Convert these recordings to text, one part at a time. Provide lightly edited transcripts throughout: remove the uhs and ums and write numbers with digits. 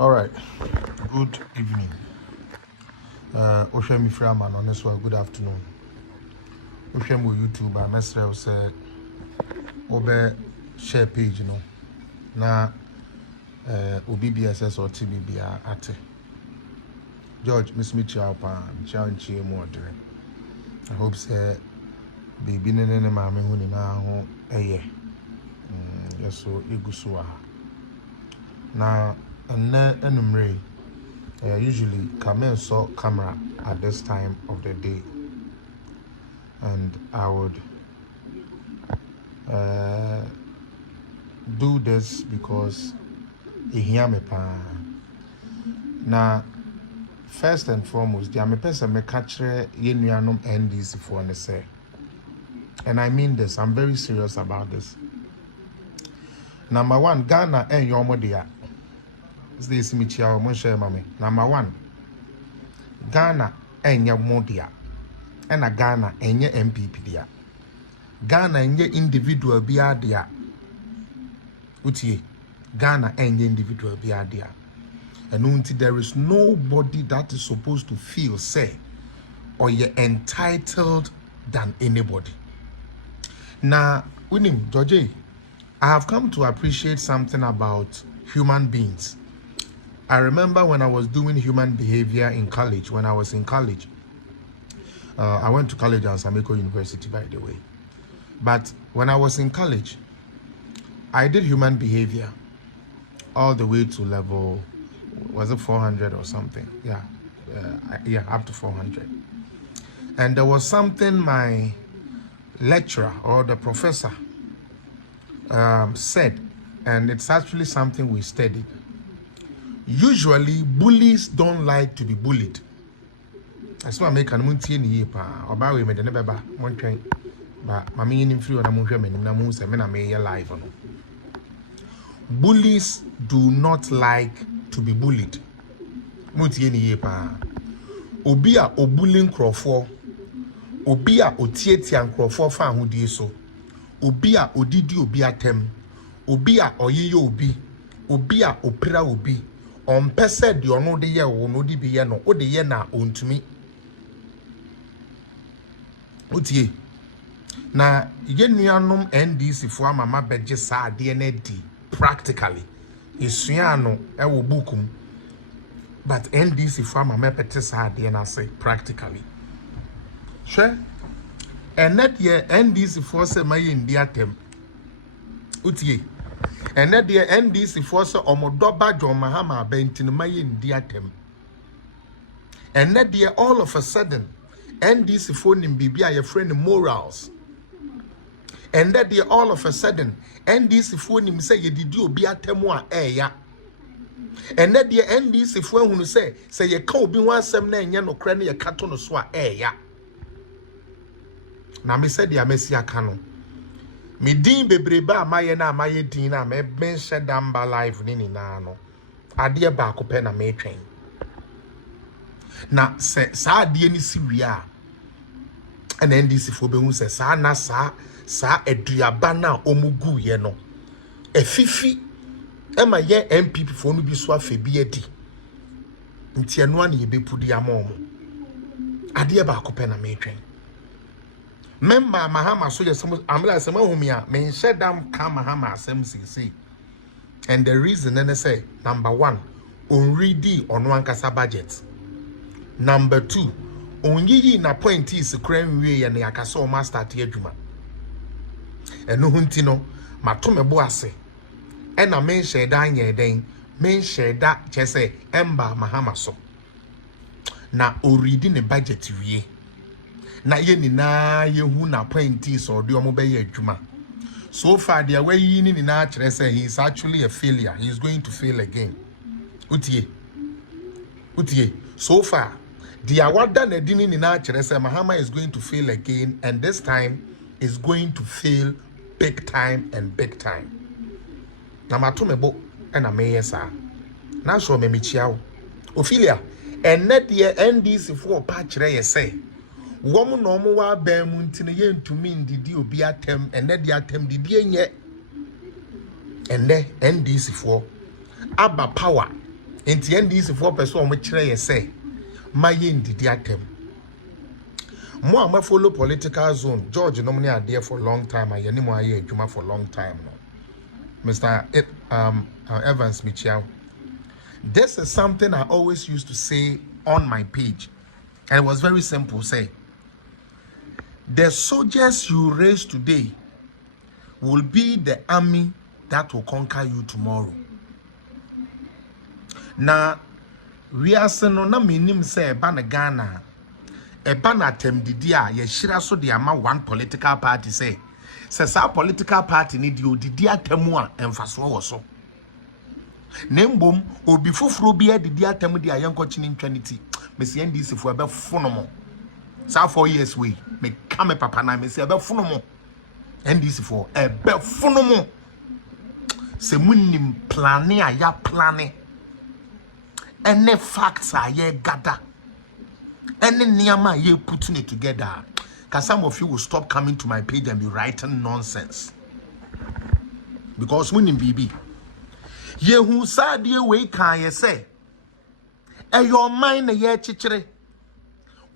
All right. Good evening. Oshemi Framan on this one. Good afternoon. Oshemi YouTube. I myself said, "Obe share page, na OBBSS or TBB ate. George, Miss Mitchell, Chan Chie Mordre. I hope say baby nene mami huni na ho eye. Yeso igusuwa. Na enumre. Usually come saw camera at this time of the day, and I would do this because it hear me pa. Now, first and foremost, the person me catch yenuanum NDC for an say, and I mean this. I'm very serious about this. Number one, Ghana and Yomodia. This is Number one, Ghana enye modia, and a Ghana enye MPP dia. Ghana enye individual biadia. Utie, Ghana enye individual biadia. And until there is nobody that is supposed to feel say or you're entitled than anybody. Now, Unim Georgie, I have come to appreciate something about human beings. I remember when I was doing human behavior in college, when I was in college. I went to college at Sameko University, by the way. But when I was in college, I did human behavior all the way to level, was it 400 or something? Yeah, up to 400. And there was something my lecturer or the professor said, and it's actually something we studied. Usually, bullies don't like to be bullied. That's why I make an muntie ni pa. Oba we me de beba montwen. Ba mami yin free na monhwe me na mo se me na me live no. Bullies do not like to be bullied. Muntie ni pa. Obi a obullying nkrofo. Obi a otietia nkrofo fa ahodie so. Obi a odidi obi atem. Obi a oyeye obi. Obi a opira obi. On pese di ono de ye wo no di bi ye no o de ye na ontumi otie na ye nuanom NDC fo amama beje sa de na di practically esua no e wo bukum but NDC fo amama pete sa de na say practically hwe enet ye NDC fo se maye ndi atem otie and that the NDC force omodoba John Mahama bentin maye ndi atem. And that the all of a sudden NDC phone in Bibia your friend morals. And that the all of a sudden NDC phone him say ye did you be atemwa ya. And that the NDC phone who say ye ka obi wan sem na enye no kra na ye kato no so ya. Na me say dia mesia ka no. Me din bebreba amaye na amaye din na me benche damba live ni na no ade ba akopɛ na me twen na se sa ade ni si wi a na NDC fo be hu se sa na sa aduaba na omugu ye no efifi e ma ye MPP fo no bi so afa bi adi nti eno na ye bepudi amom ade ba akopɛ na me twen member Mahama so yes amla sama humia men shedam ka Mahama asem sisi and the reason and say number 1 on ready on one kasa budget, number 2 on yiyi na point is kran wie ya na yakasa o master te adwuma eno hunti no matomebo ase e na men sheda anya den men sheda chese emba Mahama so na o ready ne budget wie na ye ni na ye hu na apprentice or the omo be ye adwuma. So far the way yi ni na kire say he is actually a failure. He is going to fail again. Utie so far the award na dini ni na kire say Mahama is going to fail again, and this time is going to fail big time and big time. Na matomebo e na me yesa na so me mechiawo Ophelia and net the NDC for pa kire ye say woman no mo wa ban mu ntine ye ntumi ndidi obi atem ene de atem didi enye ene NDC for aba power Enti NDC for person we kire ye say my ndidi atem. Mo am follow political zone. George no money are there for long time. I any mo aye adwuma for long time no. Mr. Evans Michiao. This is something I always used to say on my page. And it was very simple. Say, the soldiers you raise today will be the army that will conquer you tomorrow. Now, we are saying no minim say ban Ghana. E ban atem didia ye shira so de ama one political party say our political party need you didia temu a emfaso wo so. Nembom obi fufuro bi adidi atem de ayenko chini ntwaniti. Mesi NDC fo ebe fonomo. Sa 4 years we me kame papa na mesi ebe fonomo. NDC fo ebe fonomo. Se munim plane a ya plane. Any facts are ye gather. Any niyama ye putting it together. Cause some of you will stop coming to my page and be writing nonsense. Because munim bibi. Ye who sad ye way can ye say. Your mind ye chichire.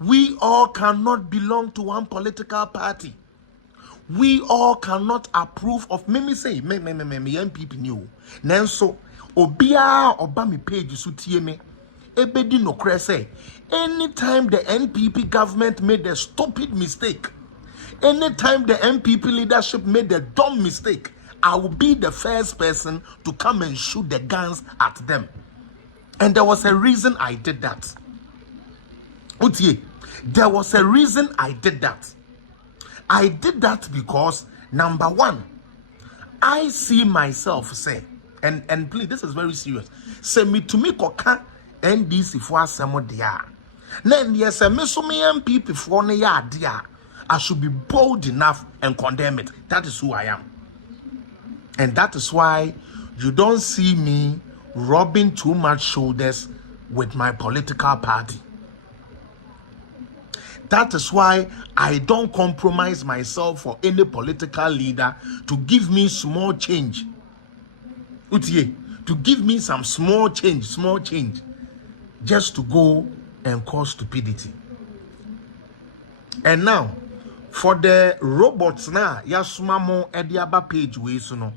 We all cannot belong to one political party. We all cannot approve of me say me MPP new. Nenso obia oba mi page so tie me. Ebedi no kre say anytime the NPP government made a stupid mistake, anytime the NPP leadership made a dumb mistake, I will be the first person to come and shoot the guns at them. And there was a reason I did that. Utie, there was a reason I did that. I did that because, number one, I see myself say, and please, this is very serious. Say me to me koka NDC for asemo dia. Then yes, me so me MPP for ne ya dia. I should be bold enough and condemn it. That is who I am. And that is why you don't see me rubbing too much shoulders with my political party. That is why I don't compromise myself for any political leader to give me small change. Utie, to give me some small change, just to go and cause stupidity. And now, for the robots now, yasumamo ediaba page we so no.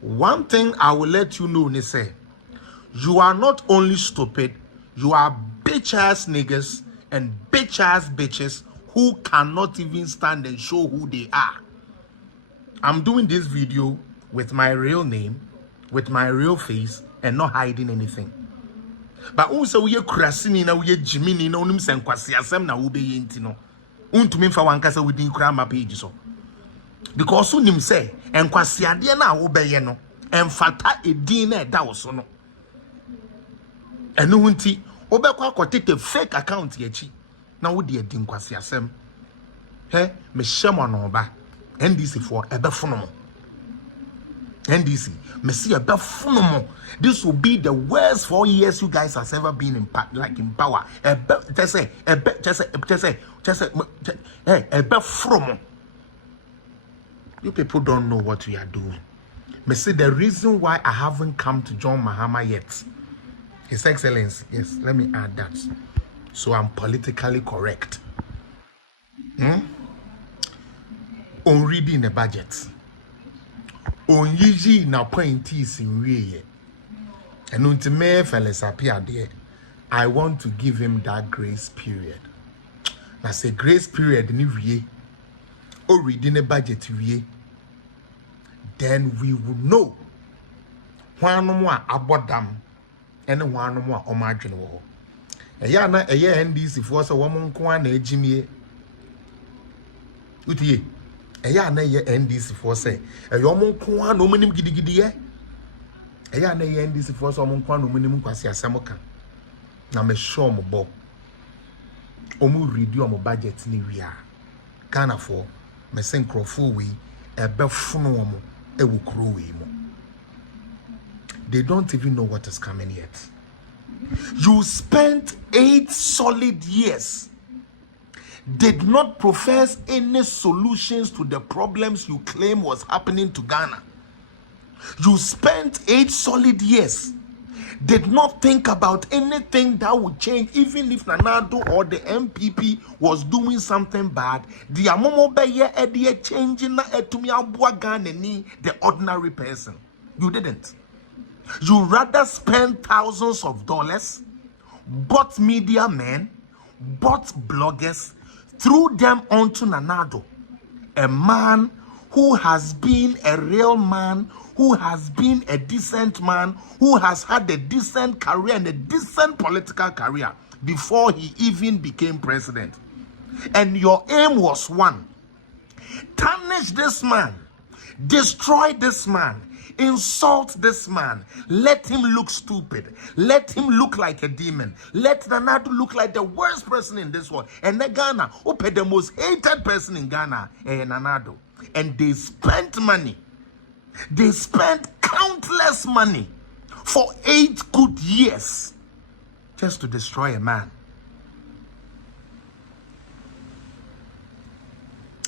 One thing I will let you know, ne say, you are not only stupid, you are bitch ass niggas and bitch ass bitches who cannot even stand and show who they are. I'm doing this video with my real name, with my real face, and not hiding anything. But also we krasini na we jimini na onim senkwasi asem na wo be yenti no. Untumi fa wankasa we din kra ma page so. Because unim say enkwasi ade na wo be ye no, emfata edin na da wo so no. Enu hunti obekwa akotete fake account yachi na wo de edin kwasi asem. He me shemo no ba. NDC for ebefono. NDC, Messi ebefono. This will be the worst 4 years you guys has ever been in power. You people don't know what we are doing. Messi, the reason why I haven't come to John Mahama yet, His Excellency, yes, let me add that. So I'm politically correct. On reading the budget. On yiji na appointees in we. And until me FELIX APPIAH there, I want to give him that grace period. Now say grace period ni we. Or reading the budget we. Then we will know one more about them and one more omagin wo. Eya na eya NDC for so woman ko na ejimie. Utie. Eya na ye NDC for say eyo mon ko na omunim gidigidi ye. Eya na ye NDC for so mon ko na omunim kwasi asemoka. Na me show mo bo. Omu ready omo budget ni wi a. Ghana for me senkrofo wi ebefuno omo ewu kro wi mo. They don't even know what is coming yet. You spent 8 solid years, did not profess any solutions to the problems you claim was happening to Ghana. You spent 8 solid years, did not think about anything that would change, even if Nanado or the MPP was doing something bad. The amomo beye edie changing na etumi abua Ghana ni the ordinary person. You didn't. You rather spend thousands of dollars, bought media men, bought bloggers, threw them onto Nanado, a man who has been a real man, who has been a decent man, who has had a decent career and a decent political career before he even became president. And your aim was one: tarnish this man, destroy this man, insult this man, let him look stupid, let him look like a demon, let Nanado look like the worst person in this world. And then Ghana, the most hated person in Ghana, Nanado. And they spent money. They spent countless money for 8 good years just to destroy a man.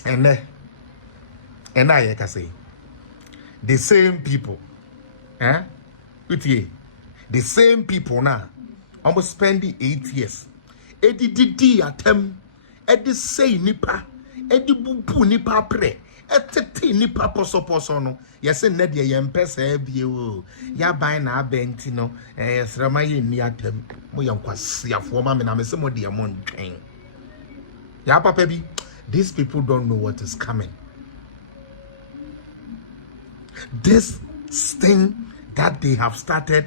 And I can say, the same people, the same people now, almost spending 8 years. Edi atem, edi say nipa, edi bubu nipa pre. Etete nipa poso no yese ne de yempese bie o ya ban na abenti no srama ye ni atem mo yankwasiafo ma me na me se mo de mo ntwen ya papa bi. These people don't know what is coming. This thing that they have started,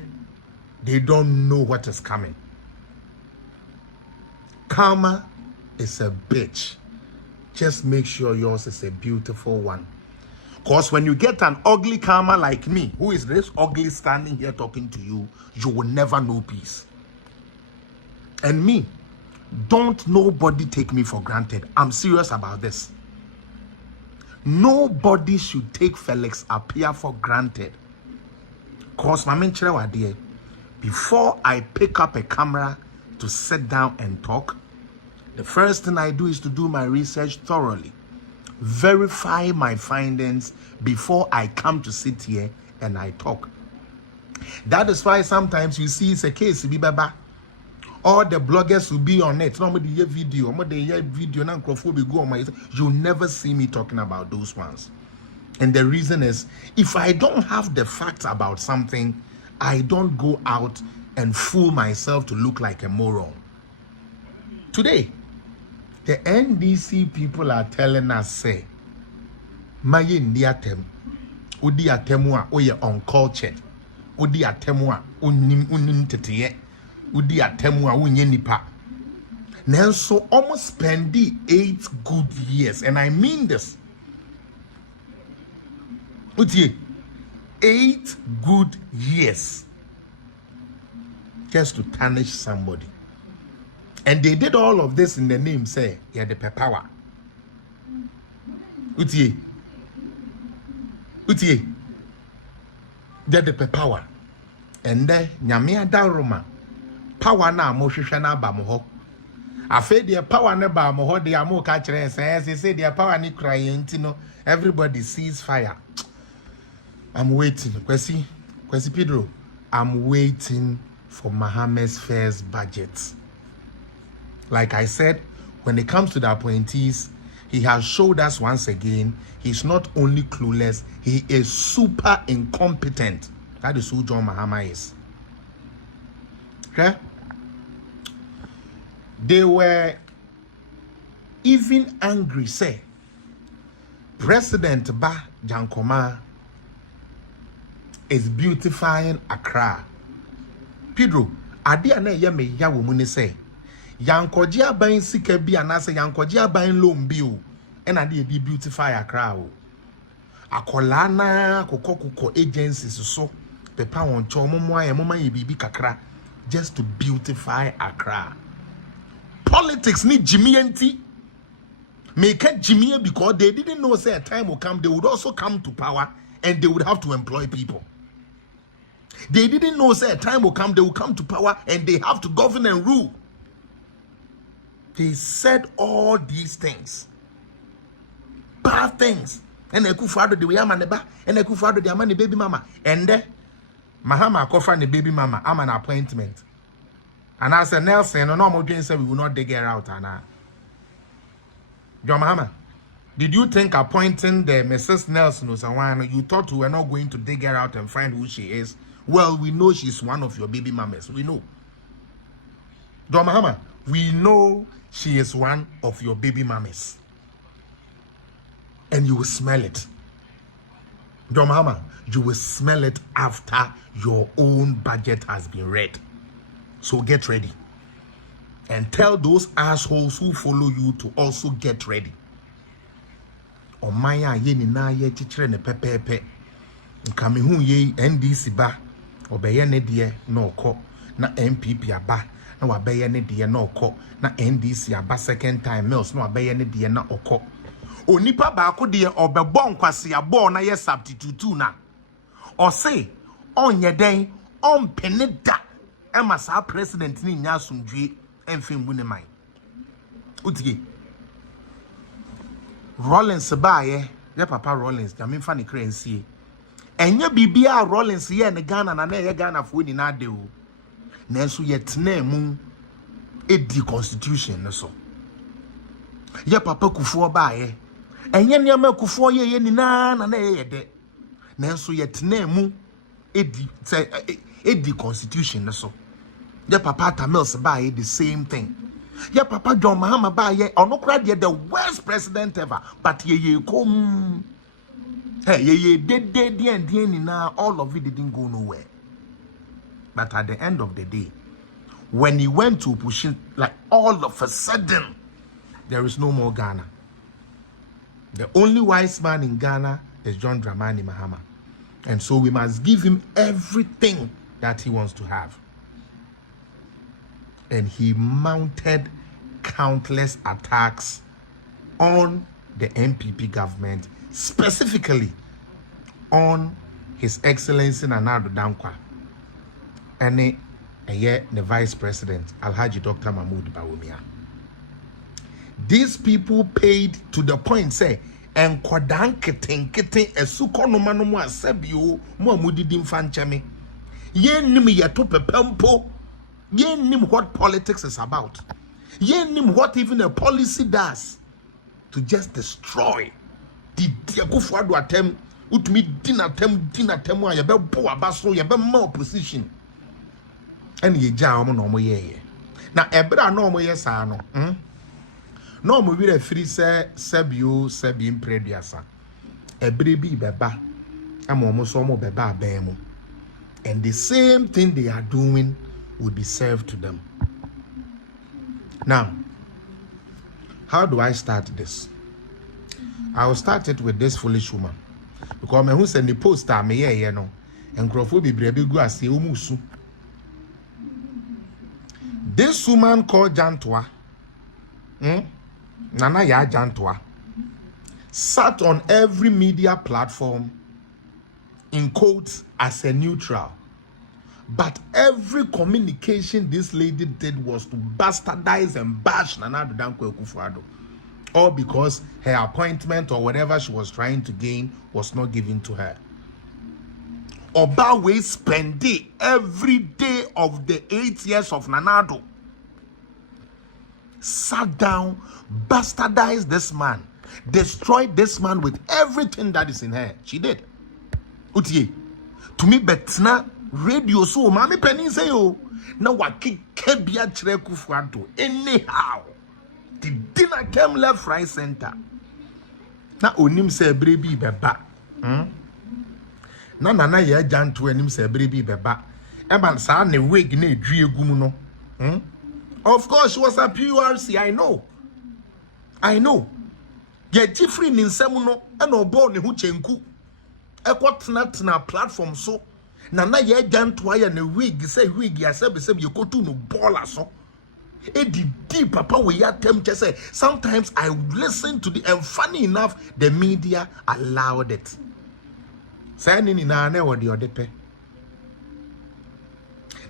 they don't know what is coming. Karma is a bitch. Just make sure yours is a beautiful one. Because when you get an ugly karma like me, who is this ugly standing here talking to you, you will never know peace. And me, don't nobody take me for granted. I'm serious about this. Nobody should take Felix Appiah for granted. Because before I pick up a camera to sit down and talk, the first thing I do is to do my research thoroughly, verify my findings before I come to sit here and I talk. That is why sometimes you see it's a case, all the bloggers will be on it. Nobody hear video, you'll never see me talking about those ones. And the reason is, if I don't have the facts about something, I don't go out and fool myself to look like a moron. Today, the NDC people are telling us, say, Maye ndiatem, udi atemwa oye uncultured, udi atemwa unim tetiye, udi atemwa unye nipa. Nelso almost spend 8 good years, and I mean this. Utie, 8 good years just to tarnish somebody. And they did all of this in the name, say, yeah, the power. Utie. Get the power. And then, Nyamia Daruma, power na moshusha na bamoho. Afe their power na bamoho, they are more catcher and says, they say their power ni crying, everybody sees fire. I'm waiting. Kwesi Pedro, I'm waiting for Mohammed's first budget. Like I said, when it comes to the appointees, he has showed us once again, he's not only clueless, he is super incompetent. That is who John Mahama is. Okay? They were even angry, say, President Ba Jankoma is beautifying Accra. Pedro, adia na ye me ya wo mu ni say, yankoji aban sika bi anase yankoji aban loan bi o, and ade bi beautify Accra o. Akola na kokoko agencies so pepa won cho momo aye moma ye bibi kakra just to beautify Accra. Politics need Jimmy enti. Make Jimmy because they didn't know say a time will come they would also come to power and they would have to employ people. They didn't know say a time will come they will come to power and they have to govern and rule. They said all these things, bad things, and Ekufado the Yamaneba and Ekufado the Amani baby mama, and Mahama kofa ne baby mama, I'm an appointment. And I said, Nelson, no more doing say we will not dig her out, Anna. John Mahama, did you think appointing the Mrs. Nelson or someone you thought we were not going to dig her out and find who she is? Well, we know she's one of your baby mamas. We know. John Mahama, we know she is one of your baby mamas. And you will smell it. John Mahama, you will smell it after your own budget has been read. So get ready. And tell those assholes who follow you to also get ready. Omaya ye ni na ye chichire ne pepepe. Nkame hu ye NDC ba. Obeye ne de na okọ. Na MPP aba. Na wabeye ne de na okọ. Na NDC aba second time Mills na wabeye ne de na okọ. Onipa baako de obebọ nkwase abo na ye substitute na. Ose onye den ompene da. Emma sa president ni nya asumdwe emfem bu ne man. Utige. Rollins baaye, ye papa Rollins, jame fa ne krensie. Enye bibia Rollins ye ne Ghana na ye Ghana fo ni na de o. Nanso ye tena mu edi constitution ne so. Ye papa Kufuor baaye. Enye niam Kufuor ye ni na ye de. Nanso ye tena mu edi constitution ne so. Ye papa Tamils baaye the same thing. Yeah, Papa John Mahama ba ye onokra de the worst president ever, but ye come. Hey, ye did na all of it didn't go nowhere. But at the end of the day, when he went to push it, like all of a sudden, there is no more Ghana. The only wise man in Ghana is John Dramani Mahama. And so we must give him everything that he wants to have. And he mounted countless attacks on the MPP government, specifically on His Excellency Nana Addo Dankwa and the Vice President Alhaji Dr. Mahmoud Bawumia. These people paid to the point say en kwadan keten esuko no manomo asabio mo amudi dimfancheme yen nim yeto pepempo. Ye nim what politics is about. Ye nim what even a policy does to just destroy the Akufo-Addo attempt. Utumi din attempt wa ye be bo abaso ye be ma opposition. And ye ja omo no mo ye. Na ebra no mo ye sa no. No mo wi refiri se sebi imprediasa. Ebre bi beba. Ama omo so mo beba abemu. And the same thing they are doing will be served to them. Now, how do I start this? I will start it with this foolish woman. Because me who send the poster me ye no, and crofo be brebe go ase omusu. This woman called Jantwa, Nana ya Jantwa, sat on every media platform in quotes as a neutral. But every communication this lady did was to bastardize and bash Nana Addo Dankwa Akufo-Addo. All because her appointment or whatever she was trying to gain was not given to her. Obawe spent every day of the 8 years of Nana Addo. Sat down, bastardized this man, destroyed this man with everything that is in her. She did. Utie, to me, betna radio so mami penny say yo na waki kebia chere Akufo-Addo anyhow. The dinner came left right center. Na onim se brebi beba. Na nana ye Janto anim se brebi beba. Eba sa ne wig na edwi egum no. Of course she was a PURC, I know. Ye tifri ni nsem no e na obo ne hu chenku. Ekotena platform so Nana ye Janto aya ne wig say wig ya sebe ye kotu no baller so. Edi deep papa we attempt to say sometimes I listen to the and funny enough the media allowed it. Say ni na na wo de odepe.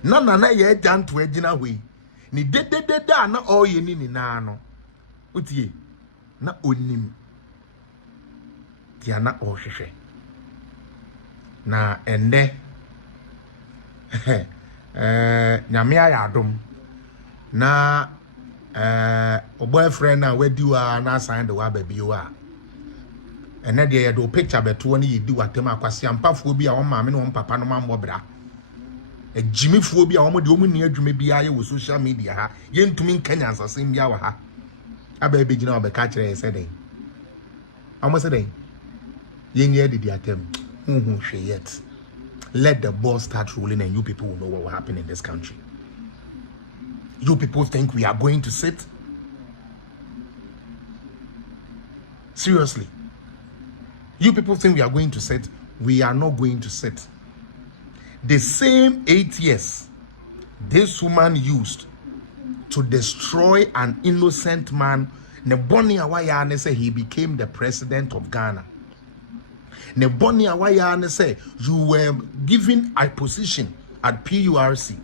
Nana ye Janto agina we. Ni de na all ye ni na no. Utie na onim. Tia na ohwehwe. Na ende nyame ayadom na boyfriend na wadi wa na sign the wa baby wa ene de ye do picture beto ne yedi watem akwase ampafo bi a won maame ne won papa no mammobra ejimifo bi a won de omu ni adwuma bi aye wo social media ha ye ntumi nkanya asasem bia wa ha aba be gina obeka kire ye seden amo seden ye ni edi atem hwe yet. Let the ball start rolling and you people will know what will happen in this country. You people think we are going to sit? Seriously. You people think we are going to sit? We are not going to sit. The same 8 years this woman used to destroy an innocent man, Neboni Awaya say he became the president of Ghana. Neboni Awaya say you were given a position at PURC.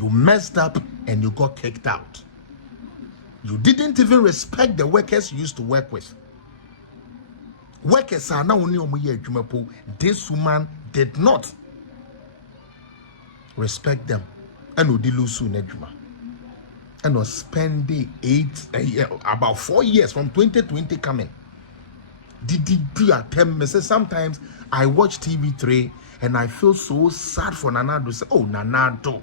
You messed up and you got kicked out. You didn't even respect the workers you used to work with. Workers are now only on. This woman did not respect them. And Udilusu Nejuma. And was spending about 4 years from 2020 coming. Sometimes I watch TV3 and I feel so sad for Nanado. Say, oh, Nanado.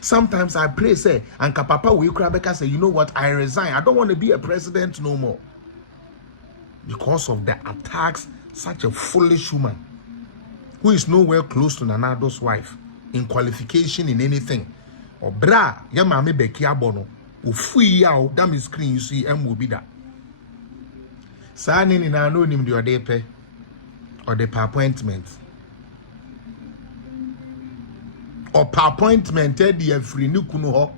Sometimes I pray, say, and Papa Wikrabeka say, you know what? I resign. I don't want to be a president no more. Because of the attacks, such a foolish woman who is nowhere close to Nanado's wife in qualification in anything. Or bra, yamame beki abono. Ufui yao, damn screen you see, will be that. Signing in our no name the pay or the appointment or appointment the free nukuno ho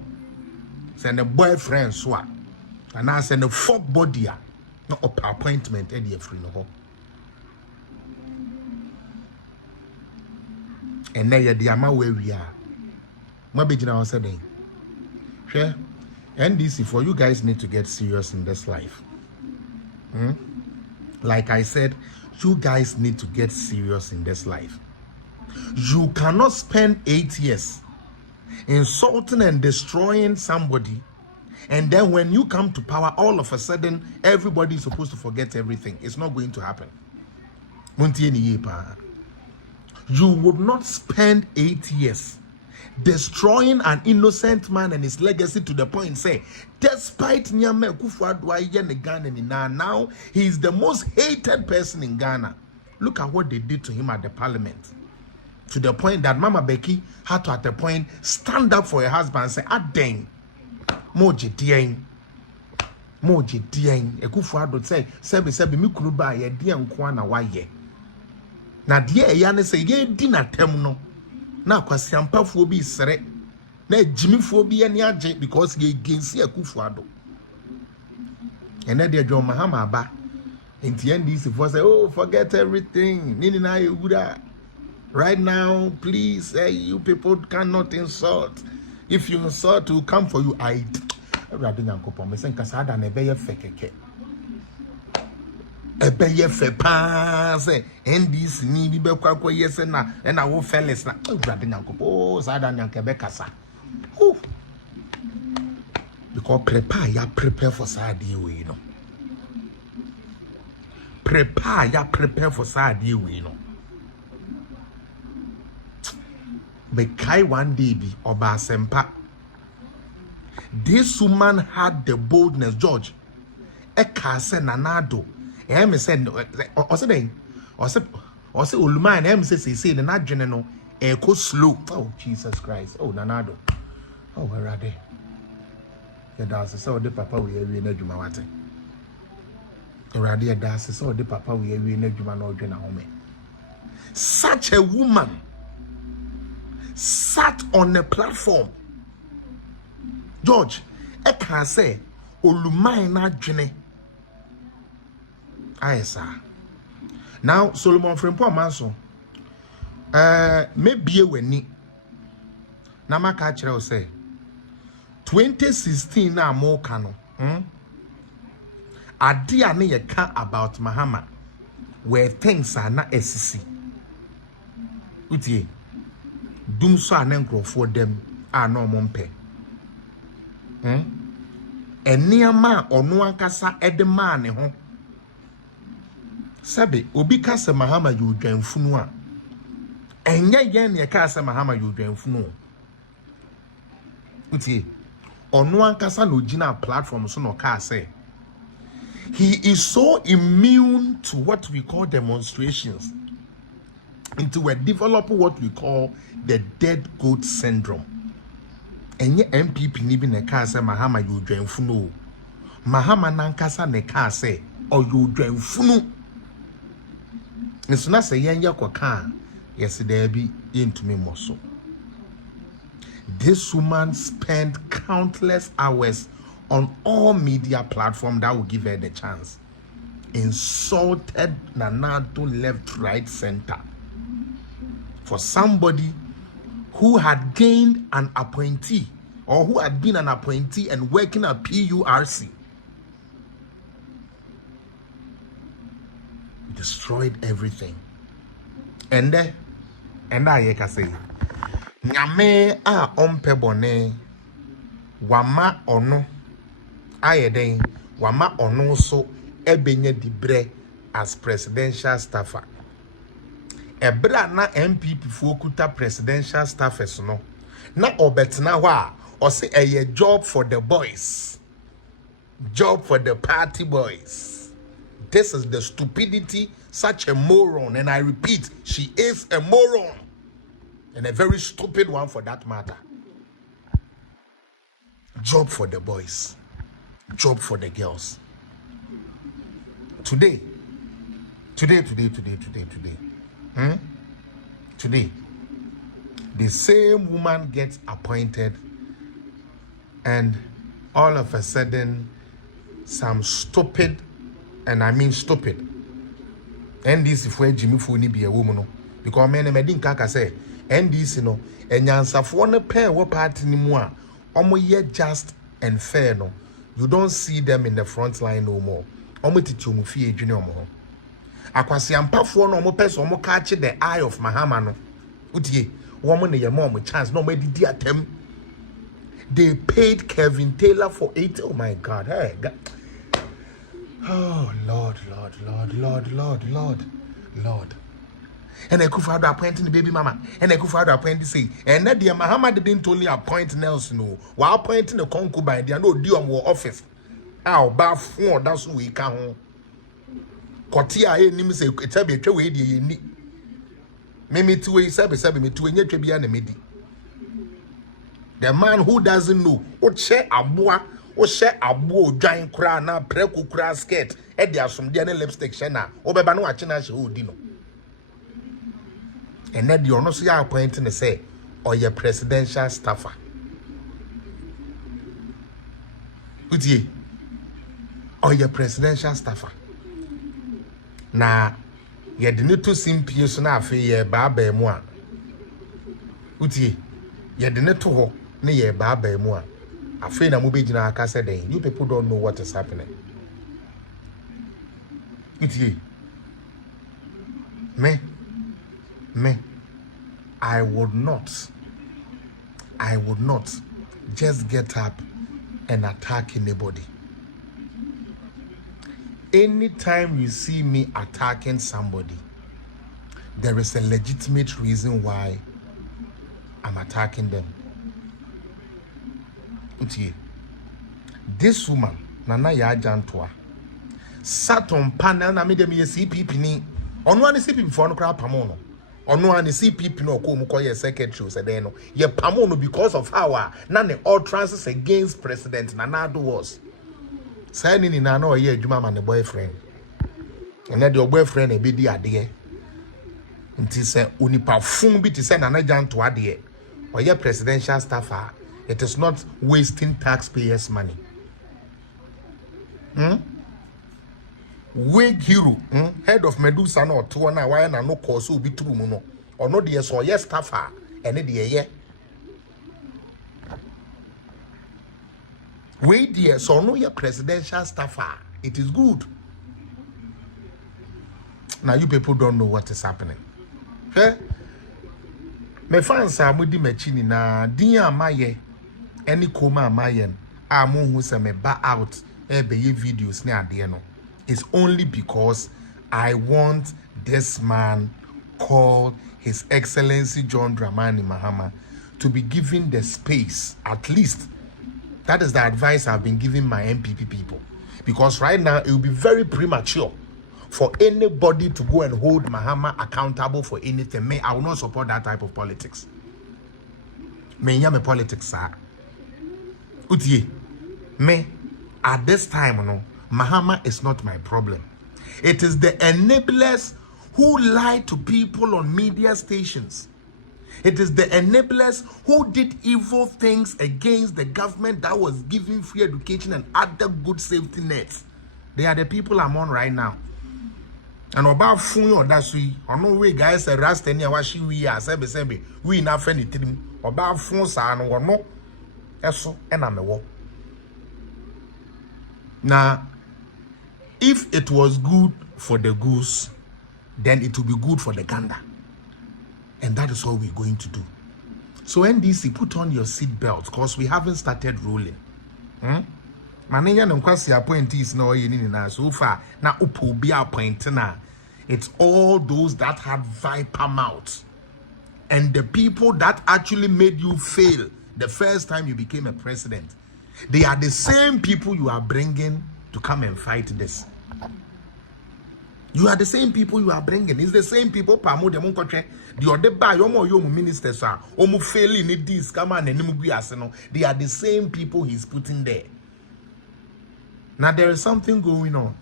send a boyfriend swap and I send a fuck body no appointment the free no ho and now the amount where we are my big now said share NDC for you guys need to get serious in this life. Like I said, you guys need to get serious in this life. You cannot spend 8 years insulting and destroying somebody, and then when you come to power, all of a sudden, everybody is supposed to forget everything. It's not going to happen. You would not spend 8 years destroying an innocent man and his legacy to the point say despite Nyame Ghana now he is the most hated person in Ghana. Look at what they did to him at the parliament, to the point that Mama Becky had to at the point stand up for her husband and say adeng moje dien Ekufuado say sebi mi kunu ba ye dien nko na waye na de eya ne say ye di na tem no na kwasiampafo bi sere na jimifo bi ani age because ye gensi Ekufuado and then the John Mahama ba enti NDC for say oh forget everything nini na yewura right now please you people cannot insult. If you insult to come for you I radinyankopon me senka sada na ebe ye fekeke ebe ye fe pa say NDC ni bi be kwakwa yes na wo FELIX na radinyankopon oh sada nyanka be kasa because prepare for sadi we you know prepare for sadi we you know be kai one day bi oba sempa. This woman had the boldness, George. Eka se Nanado. Me said, or say Uluman, say, the not general, echo slow. Oh, Jesus Christ. Oh, Nanado. Oh, where are they? The dance so the papa we are in a Jumawate. Radia dance so the papa we are in a Jumano Home. Such a woman sat on a platform. George, I can say, Olumai na jene. Aye, sir. Now, Solomon Frempo Manso, maybe a weni. Namaka Chero say, 2016 na more kano. Adia ne ye ka about Mahama, where things are not SC. Utie. dum so anen for them a no mompe eniama ono ankasa edema ne ho sabe obi ka se mahama yodwanfunu a enye yen ne ka se mahama yodwanfunu utie ono ankasa no gina platform so no ka say he is so immune to what we call demonstrations into we develop what we call the dead goat syndrome. Enye MPP ni bi ne ka say mahama yodwanfunu mahama nankasa ne ka say oyodwanfunu nso na say yen yakoka yes there be intumi moso. This woman spent countless hours on all media platforms that will give her the chance. Insulted Nanado left, right, center. For somebody who had gained an appointee or who had been an appointee and working at PURC. Destroyed everything. And I can say, Nyame a ompe bone wama ono ayeden wama ono so ebenye dibre as presidential staffer. Ebra na MPP fuokuta presidential staffers no na obetna ho a o se eye job for the boys, job for the party boys. This is the stupidity, such a moron, and I repeat, she is a moron. And a very stupid one for that matter. Job for the boys. Job for the girls. Today, the same woman gets appointed and all of a sudden some stupid, and I mean stupid, and this if we Jimmy Funi be a woman, because men didn't kaka say NDC no enyansafo ne pair wo party ni mu a omo ye just and fair no, you don't see them in the front line no more. Omo titi omo fie adwene omo ho akwase ampafo no omo pese omo ka che the eye of Mahama no utie wo mo ne ye mo chance no omo didi atem. They paid Kevin Taylor for 8. Oh my God, hey God. Oh Lord. And I could father appointing the baby mama. And I could father appointing say, and that dear Mahama didn't only appoint Nelson, no, while appointing the concubine, they are no due on war office. How bad for that's who we can. Kotia, name say, it's a bit away, ye need. Mimi 2 me to a yet be an midi. The man who doesn't know, what share a boa, or share a bow, giant crana, preku cra skirt, and there are some Diana lipstick shana, or Babano Achina, who dino. And then the honors are appointing to say, or your presidential staffer. Utie, or your presidential staffer. Now, you didn't to simply na fe ye baba moi. Utie, you didn't to ho, ne ye baba moi. I feel na mubi jina akase den. You people don't know what is happening. Utie, me. I would not just get up and attack anybody. Anytime you see me attacking somebody, there is a legitimate reason why I'm attacking them. This woman, Nana Yajantua, sat on panel na me dem ye CPP ni. Ono ani CPP for no crap pamono. Ono ani CPP no ko mu koye secretary se den no. Ye pamono because of how na ne utterances against President Nana Addo was. Say ni na na oye adwuma ma ne boyfriend. Ene de boyfriend e be di ade. Nti se onipa fun bi ti se Nana Janto ade. Oye presidential staffer. It is not wasting taxpayers' money. Wig hero, head of Medusa no to na why na no cause will be true no. Or no dear so yes staffer and the ye. Wait dear so no your presidential staffer. It is good. Now you people don't know what is happening. Okay? me fans are mudi machine na din amaye any coma amayen amu who se me ba out be videos near the no. It's only because I want this man called His Excellency John Dramani Mahama to be given the space. At least that is the advice I've been giving my MPP people, because right now it will be very premature for anybody to go and hold Mahama accountable for anything. Me, I will not support that type of politics. Me, me politics, sir. Utie, me, at this time, no, Mahama is not my problem. It is the enablers who lie to people on media stations. It is the enablers who did evil things against the government that was giving free education and other good safety nets. They are the people I'm on right now. And about phone or that's we on no way guys a rasta any washi we are sebe we na friend it about phone sa no no eso e na mewo. Now if it was good for the goose, then it will be good for the gander. And that is what we're going to do. So NDC, put on your seat belts because we haven't started rolling. Manenya no kwasi appointees na oyini na so far na upo bi appoint na. It's all those that had viper mouth and the people that actually made you fail the first time you became a president. They are the same people you are bringing to come and fight this. You are the same people you are bringing. It's the same people. Pamo de monkotre. The other by your ministers are omu failing in this. Come on, and they are the same people he's putting there. Now there is something going on.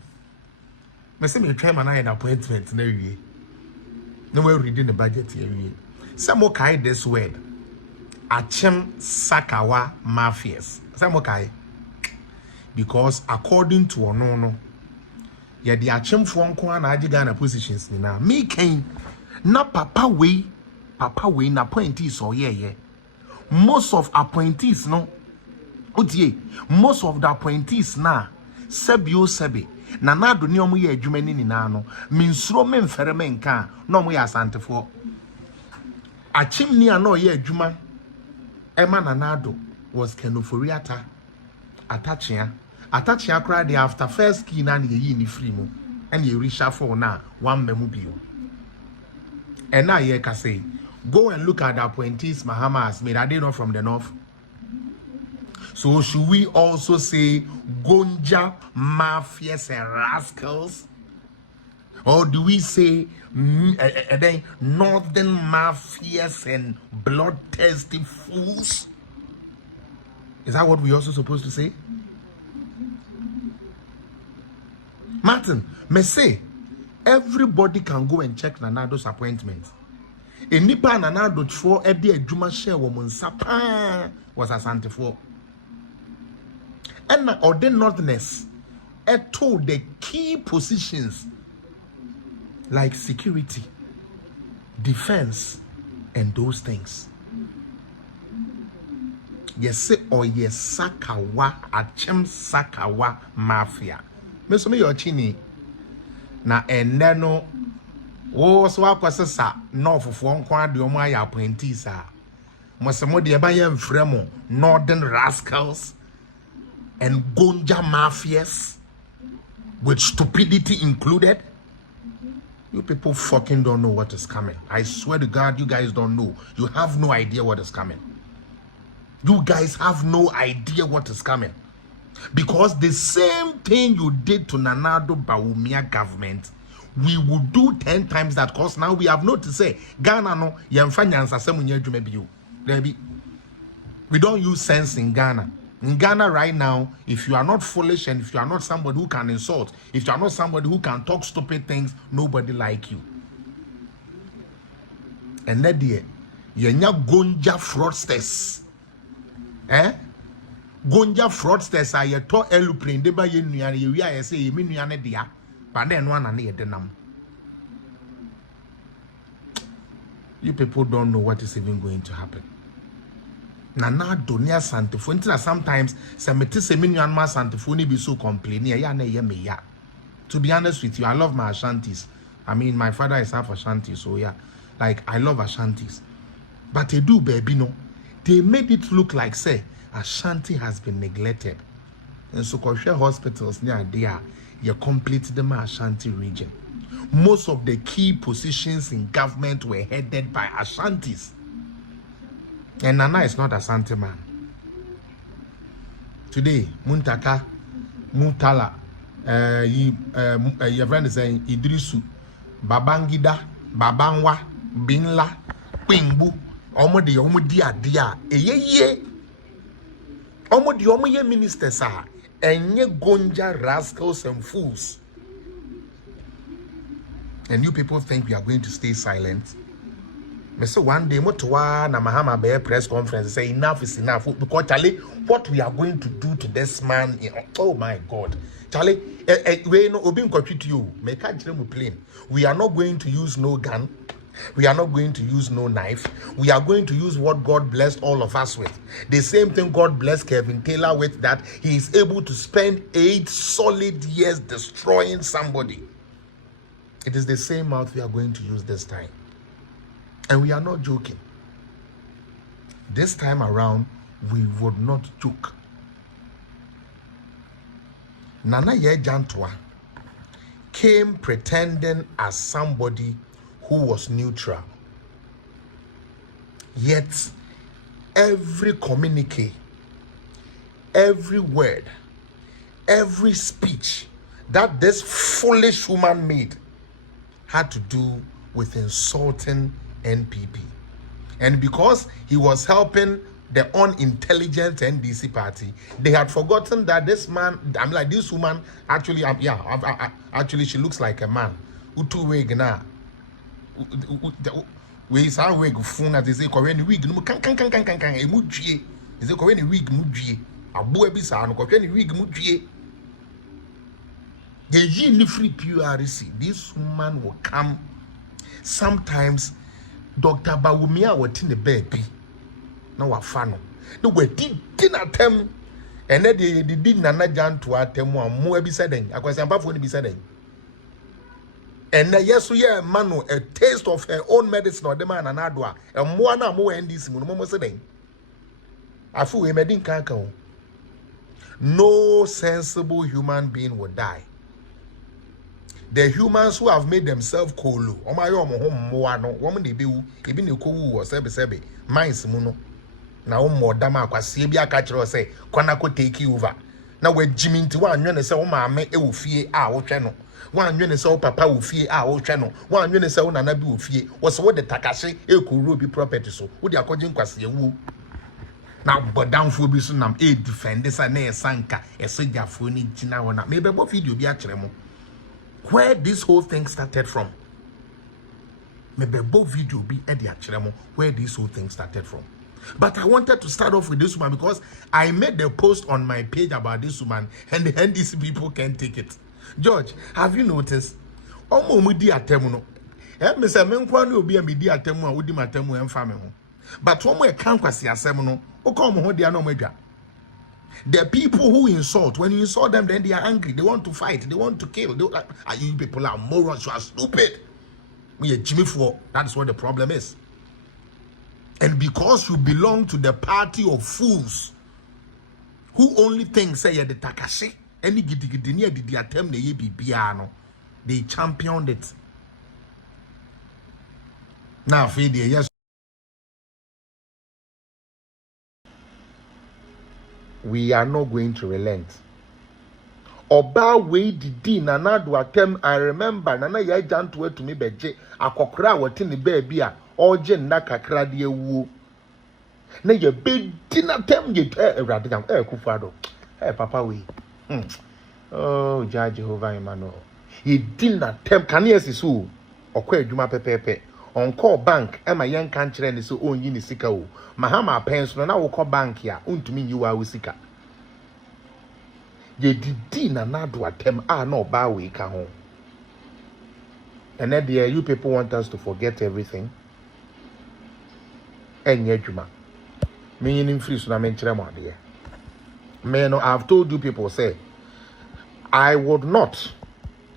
I say me try an appointment. No way reading the budget here. Some okay this word. Achem Sakawa mafias. Some okay. Because according to Onono, yeah, the Achem Fonko and Ajigana positions now. Me came na papa way na appointees or yeah. Most of appointees no. Utie, most of the appointees na sebi na do ni omo ye adwuma ni na no minsuro memfere menka na omo ya asantefo achim ni ana ye adwuma ema na do was kenoforiata atachia cry the after first key na ye ni free mu and ye reshuffle na one memu bio and now ye can say go and look at the appointees Mahama has made. Are they not from the north? So should we also say Gonja mafias and rascals? Or do we say northern mafias and bloodthirsty fools? Is that what we also supposed to say? Martin, me say everybody can go and check Nanado's appointment. Enipa Nanado for Eddie Juma share woman Sapa was a Santa for. And or the northness told the key positions like security, defense, and those things. Yes, or yes, Sakawa, Achem Sakawa Mafia. Mesome your chini na eneno wo so akwasesa northfo nkwa de omo aya appointees a mosemo de ba ye mfremo northern rascals and Gonja mafias with stupidity included. You people fucking don't know what is coming. I swear to God, you guys don't know. You have no idea what is coming. You guys have no idea what is coming. Because the same thing you did to Nanado Bawumia government, we will do 10 times that. Because now we have no to say, Ghana no, we don't use sense in Ghana. In Ghana right now, if you are not foolish and if you are not somebody who can insult, if you are not somebody who can talk stupid things, nobody like you. And that day, you're not Gonja fraudsters. Gonja fraudsters are your to eluprine, they buy you near you, I say, you mean you are dia, but then one and the num. You people don't know what is even going to happen. Nana Donia Santafo. Sometimes Sametise Minuanma Santafoni be so complaining. Ya. To be honest with you, I love my Ashantis. I mean, my father is half Ashanti, so yeah. Like, I love Ashantis. But they do, baby, no. They made it look like, say, Ashanti has been neglected. And so, Kosher hospitals near there, you complete the Ashanti region. Most of the key positions in government were headed by Ashantis. And Nana is not Ashanti man. Today, Muntaka, Mutala, your friend is saying Idrisu, Babangida, Babangwa, Binla, Pingbu, Omodi Adia, Eye, Omodi ministers are, and ye gonja rascals and fools. And you people think we are going to stay silent? So one day, Motowa na Mahama Bear press conference say enough is enough. Because Charlie, what we are going to do to this man, oh my God, Charlie, we no obin to you. Make a dream plane. We are not going to use no gun. We are not going to use no knife. We are going to use what God blessed all of us with. The same thing God blessed Kevin Taylor with, that he is able to spend 8 solid years destroying somebody. It is the same mouth we are going to use this time. And we are not joking. This time around, we would not joke. Nana Yejantwa came pretending as somebody who was neutral. Yet, every communique, every word, every speech that this foolish woman made had to do with insulting NPP. And because he was helping the unintelligent NDC party, they had forgotten that this man, I'm like, this woman actually, actually she looks like a man. Utu wig na. We saw wig fun as they say, Korean wig, no can emujie. They say Korean wig mujie. Abu ebisa no Korean wig mujie. The ye free PRC, this woman will come. Sometimes Dr. Bawumia was in the baby. No wafano. No we did attempt, and then they did Nana Jan to attempt one more besading. I was about for the besading. And yes, we are manu a taste of her own medicine or the man and adwa. And more na more and this momo saying. I feel we made in kanko. No sensible human being will die. The humans who have made themselves kolo, oh my home moano, woman they be even the cool or sebe, minds muno. Now more dama kwa sebia catcher say, Konako take you over. Now we're jimming to one and say, oh my me will fear our channel. One unit so papa will fear our channel. One unit so nanabi will fear. Was what the Takashi, Eku Ruby property so. Would you according kwasi woo? Now, but down for be soon, I'm a defenders and a sanka, a soldier for any china. Maybe what video be actually. Where this whole thing started from. Maybe both video be at the actual where this whole thing started from. But I wanted to start off with this woman because I made the post on my page about this woman and the NDC people can't take it. George, have you noticed? Omo mudi atemu no. Me say me nkwa no obi amidi atemu a wodi matemu emfa me ho. But omo e kan kwasi asem no, uko omo ho dia no madwa. The people who insult, when you insult them, then they are angry. They want to fight. They want to kill. You people are morons. You are stupid. We are Jimmy for. That is what the problem is. And because you belong to the party of fools who only think, say, the Takashi, any giddy did the attempt the piano, they championed it. Now, Fede, yes. We are not going to relent. Oba we didi nana do atem. I remember nana ya janto to me beje akokra woti ne baby a oje na kakra de ewu. Na ye be dina tem ye ewrade jam kufado. Papa we. Oh Jehovah Emmanuel. Ye dina tem kan yes so okwa adwuma pepepe. On call bank ema yen kan kire ne so onyi ne sika o. Mahama pension na wo call bank ya untumi yi wa sika. Ye didi na do atem no ba we ka ho. And then you people want us to forget everything. Enye adwuma. Me yin free so na me kire mo ade. Me no, I've told you people say I would not,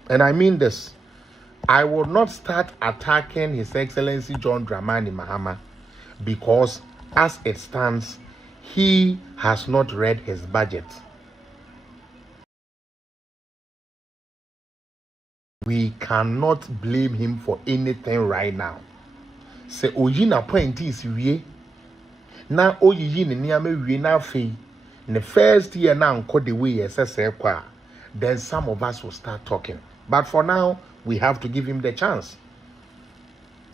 and I mean this, I would not start attacking His Excellency John Dramani Mahama because as it stands, he has not read his budget. We cannot blame him for anything right now. Say oyina point is wie na oyiyi ne niam wie na afei the first year na nko the way yesese kwa, then some of us will start talking. But for now, we have to give him the chance.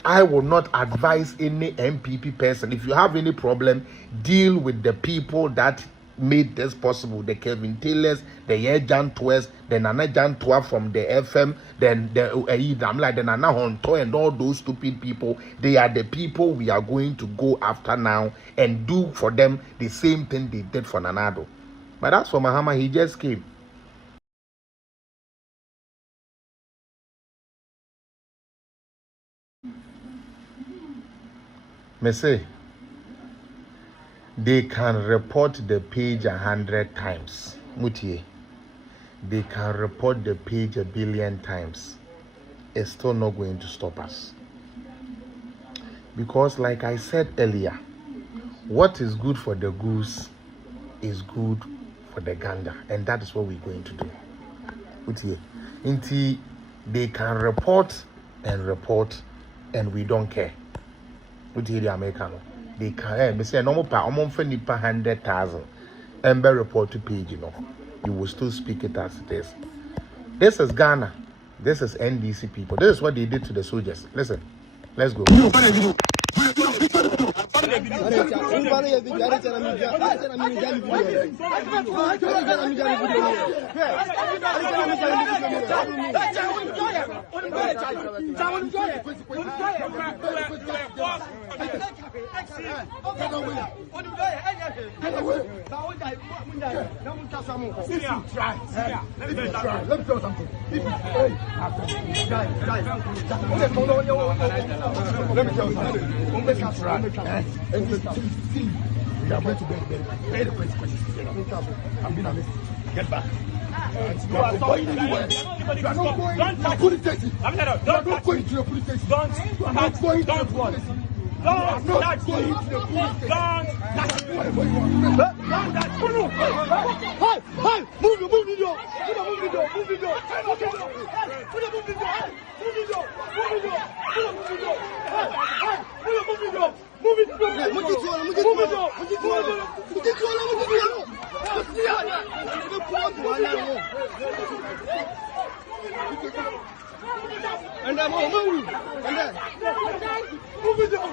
I will not advise any MPP person. If you have any problem, deal with the people that made this possible. The Kevin Taylors, the Yejan Twers, the Nana Jan Twa from the FM, then the like the Nana Honto and all those stupid people. They are the people we are going to go after now and do for them the same thing they did for Nanado. But as for Mahama, he just came. Me say, they can report the page 100 times. Mutie. They can report the page 1 billion times. It's still not going to stop us. Because like I said earlier, what is good for the goose is good for the gander. And that is what we're going to do. Mutie. Until they can report, and we don't care. The American, they can say normal pa almost 100,000 Ember report to page, you will still speak it as it is. This is Ghana, this is NDC people, this is what they did to the soldiers. Listen, let's go. Let me tell you something. We are going to pay the consequences. I'm being honest. Get back. You are not going anywhere. You are not going to the police station. You are not going to the police station. You are not going to the police station. You are not going to the police station. Hey! Move video!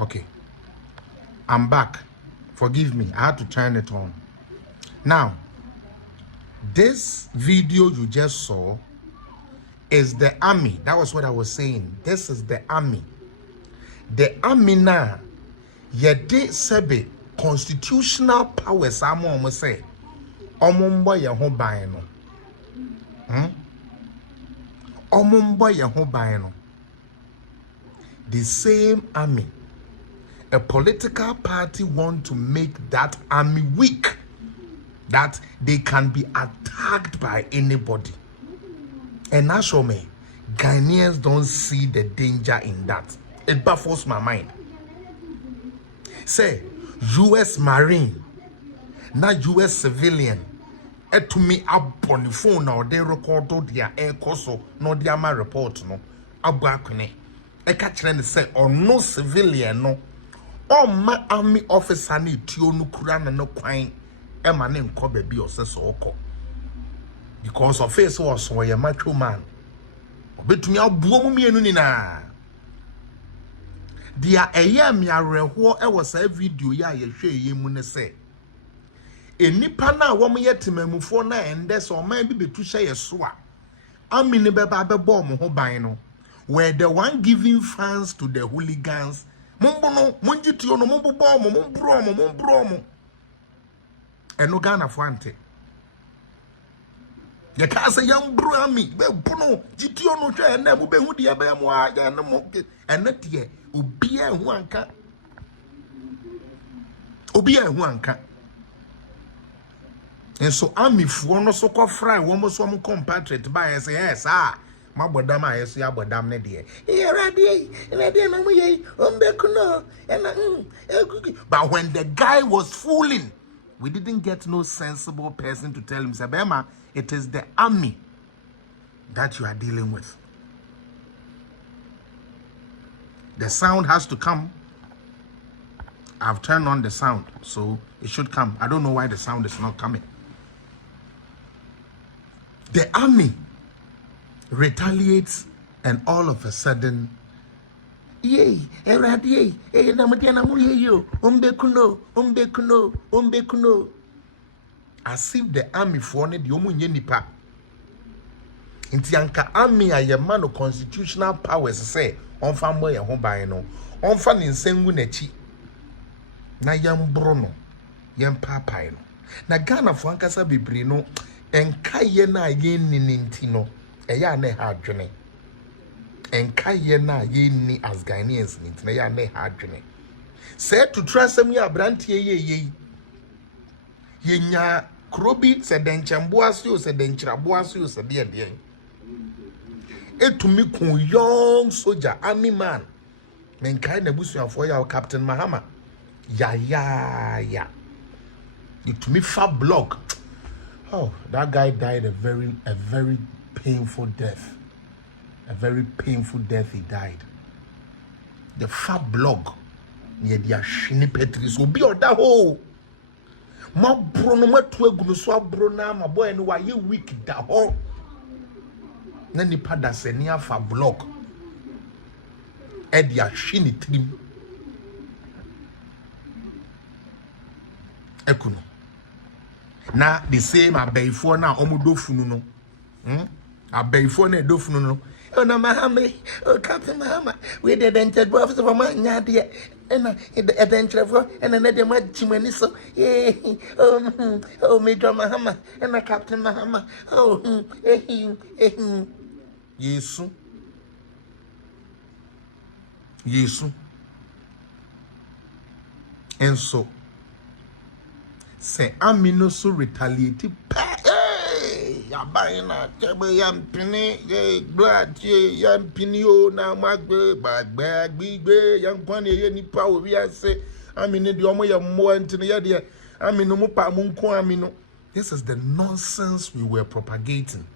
Okay, I'm back. Forgive me, I had to turn it on. Now, this video you just saw is the army. That was what I was saying. This is the army. The army now, yede sebe constitutional powers amo omo say omumbo ye ho ban no. Omumbo ye ho ban no. The same army, a political party want to make that army weak, that they can be attacked by anybody. And actually, me, Ghanaians don't see the danger in that. It baffles my mind. Say, US Marine, not US civilian, to me up on the phone now, they record their air coso, no diama report, no, abakune. I catch them say, or no civilian, no, or my army officer need to no kuran no quine, and my name Kobe be or says oko. Because of face was so a macho man. But to me, I'll boom me nina. Dia a year me a reho, I was a video ya ye share ye mune say. A nipana woman yet to me mufona and there's or maybe be to say a swa. I mean, a baby bomb hobino, where the one giving fans to the hooligans. Mumbono, Munjitio, no mumbo bomb, mumbromo. And no Ghana Fante. Ya kasa young brami, be puno, Jitio no chair, never be who the abamwa, and no monkey, and not yet, Ubia Huanca. Ubia Huanca. And so army for no so called fry, one was some compatriot by as yes, my bodama, yes, ya bodam nedia. Here I did, and I didn't know ye, and but when the guy was fooling, we didn't get no sensible person to tell him, Sabema, it is the army that you are dealing with. The sound has to come. I've turned on the sound, so it should come. I don't know why the sound is not coming. The army retaliates, and all of a sudden, yay, eradi, umbekuno. As if the army for the omunye nipa. Inti anka army a man of constitutional powers say on famwe ya ho ban no. On fa ne nsengu nachi. Na yam brono, yam papai no. Na Ghana fo ankasa bebre no enka ye na ye ninti no. Eya na ha adwene. Enka ye na ye ni as Ghanaians ninti na ya na ha adwene. Say to trust me abrantie ye. Yenya krobi se denchemboasio se denchraboasio se de etumi kun young soldier army man men kind na busuafo ya Captain Mahama ya etumi fa block. Oh, that guy died a very painful death. A very painful death he died. The fa block near the ashini petris obi oda ho. Ma bro no matu egunu so abro na ma boy no waye week da ho na nipa da se ni afa block e dia hwe ni trim ekunu na the same abaifo na omudofunu no abaifo na edofunu no ona Mahama Captain Mahama we did enter do officer for man nya de na edentrefo na de ma chimani so Major Mahama na Captain Mahama Yesu and so say amino so retaliate yabaina tebe yampini blood yampini o na magbe bagbe gbigbe yankwane ye nipa obi ase amino de omo ya mmo ntine ya de amino mu pa mu nko amino. This is the nonsense we were propagating,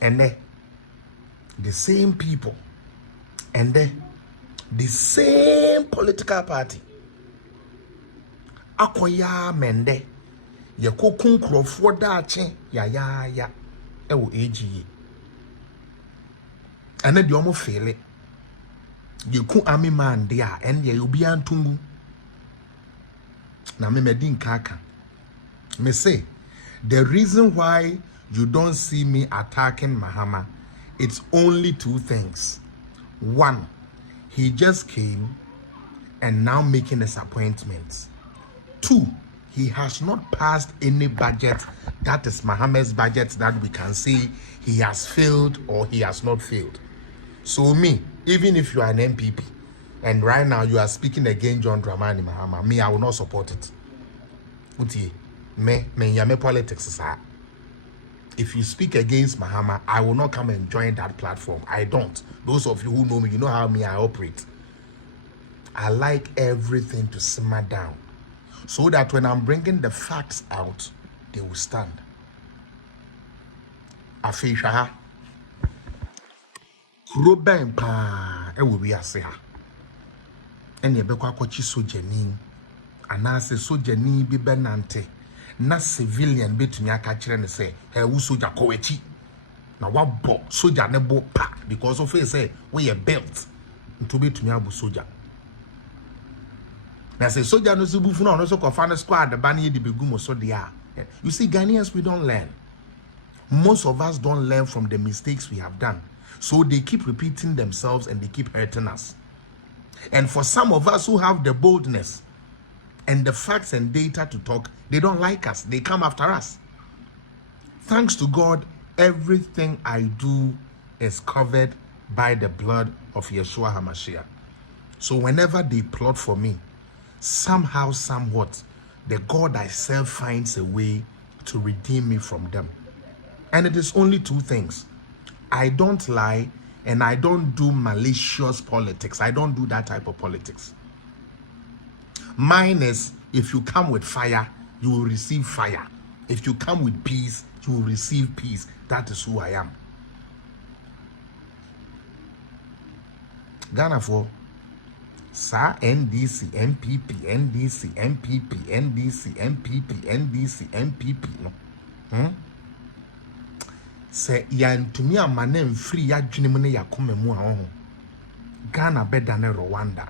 and the same people and the same political party akoya mende ye kokun krofo daache ya ewo AGA ene de omo fele You ku army man there and you be antungu. Na me medin kaka. Me say the reason why you don't see me attacking Mahama, it's only two things. One, he just came and now making disappointments. Two, he has not passed any budget that is Mahama's budget that we can say he has failed or he has not failed. So me, even if you are an MPP and right now you are speaking against John Dramani Mahama, me, I will not support it. Uti, me yame politics sir. If you speak against Mahama, I will not come and join that platform. I don't. Those of you who know me, you know how me I operate. I like everything to simmer down so that when I'm bringing the facts out, they will stand. Afisha Kuroben pa e will be a seha. And ye bekwa kwachi sojani. Anase sojani bi benante. Na civilian betumi aka kire ne say he wo soja kowachi na wabo soja ne bo pa because of say we belt nto betumi abu soja na say soja no so bufu na no so kofa ne squad ba na ye de begu mo so dia. You see, Ghanaians, we don't learn. Most of us don't learn from the mistakes we have done, so they keep repeating themselves and they keep hurting us. And for some of us who have the boldness and the facts and data to talk, they don't like us. They come after us. Thanks to God, everything I do is covered by the blood of Yeshua HaMashiach. So whenever they plot for me, somehow, somewhat, the God I serve finds a way to redeem me from them. And it is only two things. I don't lie and I don't do malicious politics. I don't do that type of politics. Mine is, if you come with fire, you will receive fire. If you come with peace, you will receive peace. That is who I am. Ghana for Sa NDC, MPP, NDC, MPP, NDC, MPP, NDC, MPP. No. Say yan to me a man free ya junimune ya come mu a ho. Ghana better than Rwanda.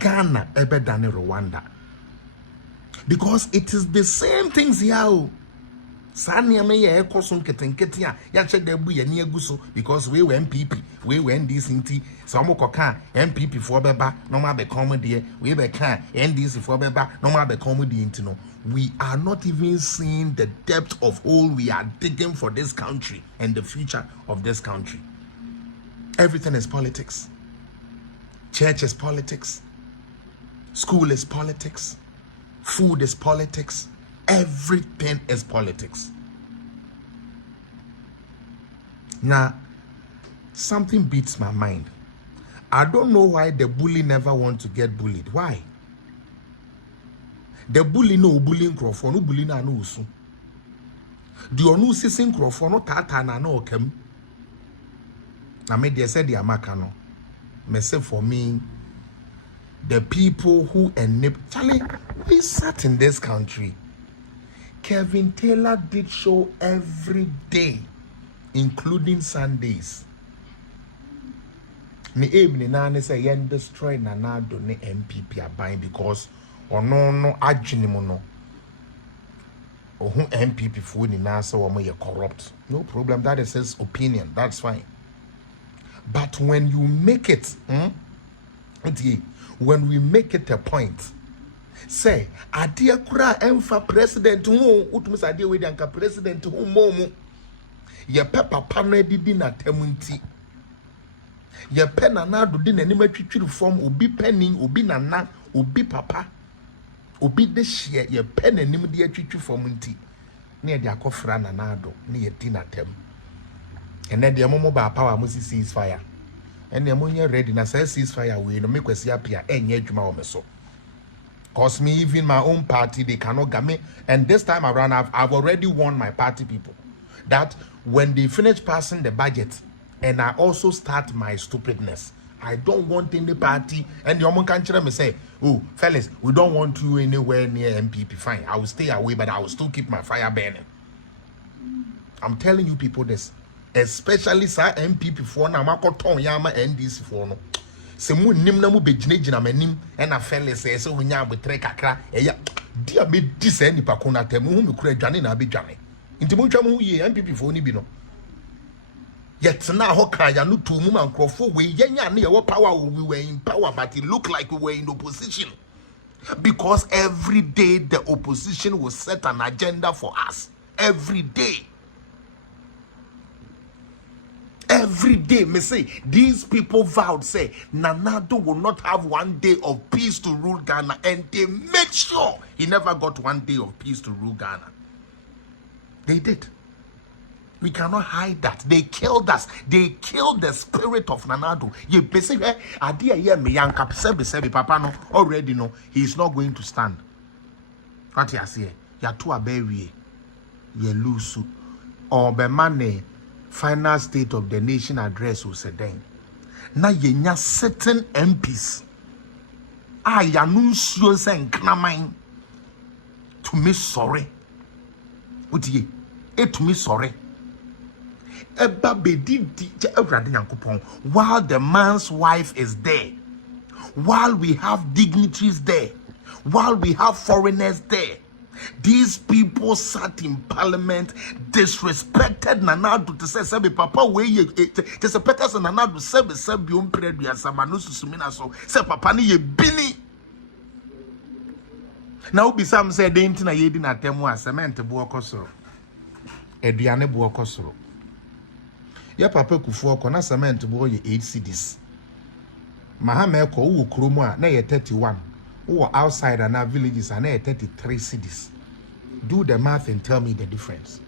Ghana better than Rwanda. Because it is the same things here. Sanya me ye ekoso nketenkete a ya che da bu ye ne aguso because we were MPP, we were NDC, so mo koka MPP for beba no ma be come de, we be kan NDC for beba no ma be come de intino. We are not even seeing the depth of hole we are digging for this country and the future of this country. Everything is politics. Church is politics. School is politics. Food is politics. Everything is politics. Now, something beats my mind. I don't know why the bully never want to get bullied. Why? The bully no bullying crofon, no bully na no usu. The onu sising crofon no tata na no kem. Na me dey said the amaka no. Me say for me, the people who enable Charlie, we sat in this country. Kevin Taylor did show every day, including Sundays. Me evening na say yen destroy Nanado ne MPP aban because no adwene no ohu MPP fo ni na say wo ye corrupt. No problem, that is his opinion, that's fine. But when you make it when we make it a point, say adia kura emfa president hu utumi say adia we anka president hu momu ye papa no didi na tamunti ye pe na do di nanim atwitwiri form obi penin obi nana obi papa obi de hye ye pe nanim de atwitwi form nti na ye de akofra na do na ye di na tam ene de momo ba power mo cease fire ene mo nya ready na say cease fire we no mekwasi apia enye adwuma wo me so. Cause me, even my own party, they cannot get me. And this time around, I've already warned my party people that when they finish passing the budget, and I also start my stupidness, I don't want any party. And the woman can me say, "Oh, fellas, we don't want you anywhere near MPP. Fine, I will stay away, but I will still keep my fire burning." I'm telling you people this. especially sa MPP for na makoton yama NDC for no se mu nim na mu begina manim e na FELIX se wonya abotre kakra eya dia me di se nipa ko na tem hu me kura dwane na abedwane nti mo twa mo ye MPP for ni bi no yet na ho kan ya no to mu man crofo we yenya na ye wo power we were in power but it looked like we were in opposition because every day the opposition will set an agenda for us every day. Every day, me say, these people vowed, say, Nanado will not have 1 day of peace to rule Ghana, and they made sure he never got 1 day of peace to rule Ghana. They did. We cannot hide that. They killed us. They killed the spirit of Nanado. You say, Adia ye me yanka sebi papa no already know he is not going to stand. What you say? Ya tu abewie, ye lusu, or be money. Final State of the Nation address was said then. Na yenya certain MPs. Ya nuncio sen knamain to me sorry. Uti to me sorry. Eba bedi di evrade nyankopon while the man's wife is there, while we have dignitaries there, while we have foreigners there. These people sat in parliament, disrespected Nanado to say, Sabi Papa, where you disrespected Nanado, Sabi Umpredia, Samanusu Sumina, so, say Papa, ni ye bini. Now, be some say, Daintina Yedin at Temwa, cement buokosoro, Ediane buokosoro. Ya Papa Kufuoko, na cement boy 8 CDs. Mahameko, who Krumwa, na ye 31. Who are outside and our villages and 33 cities. Do the math and tell me the difference.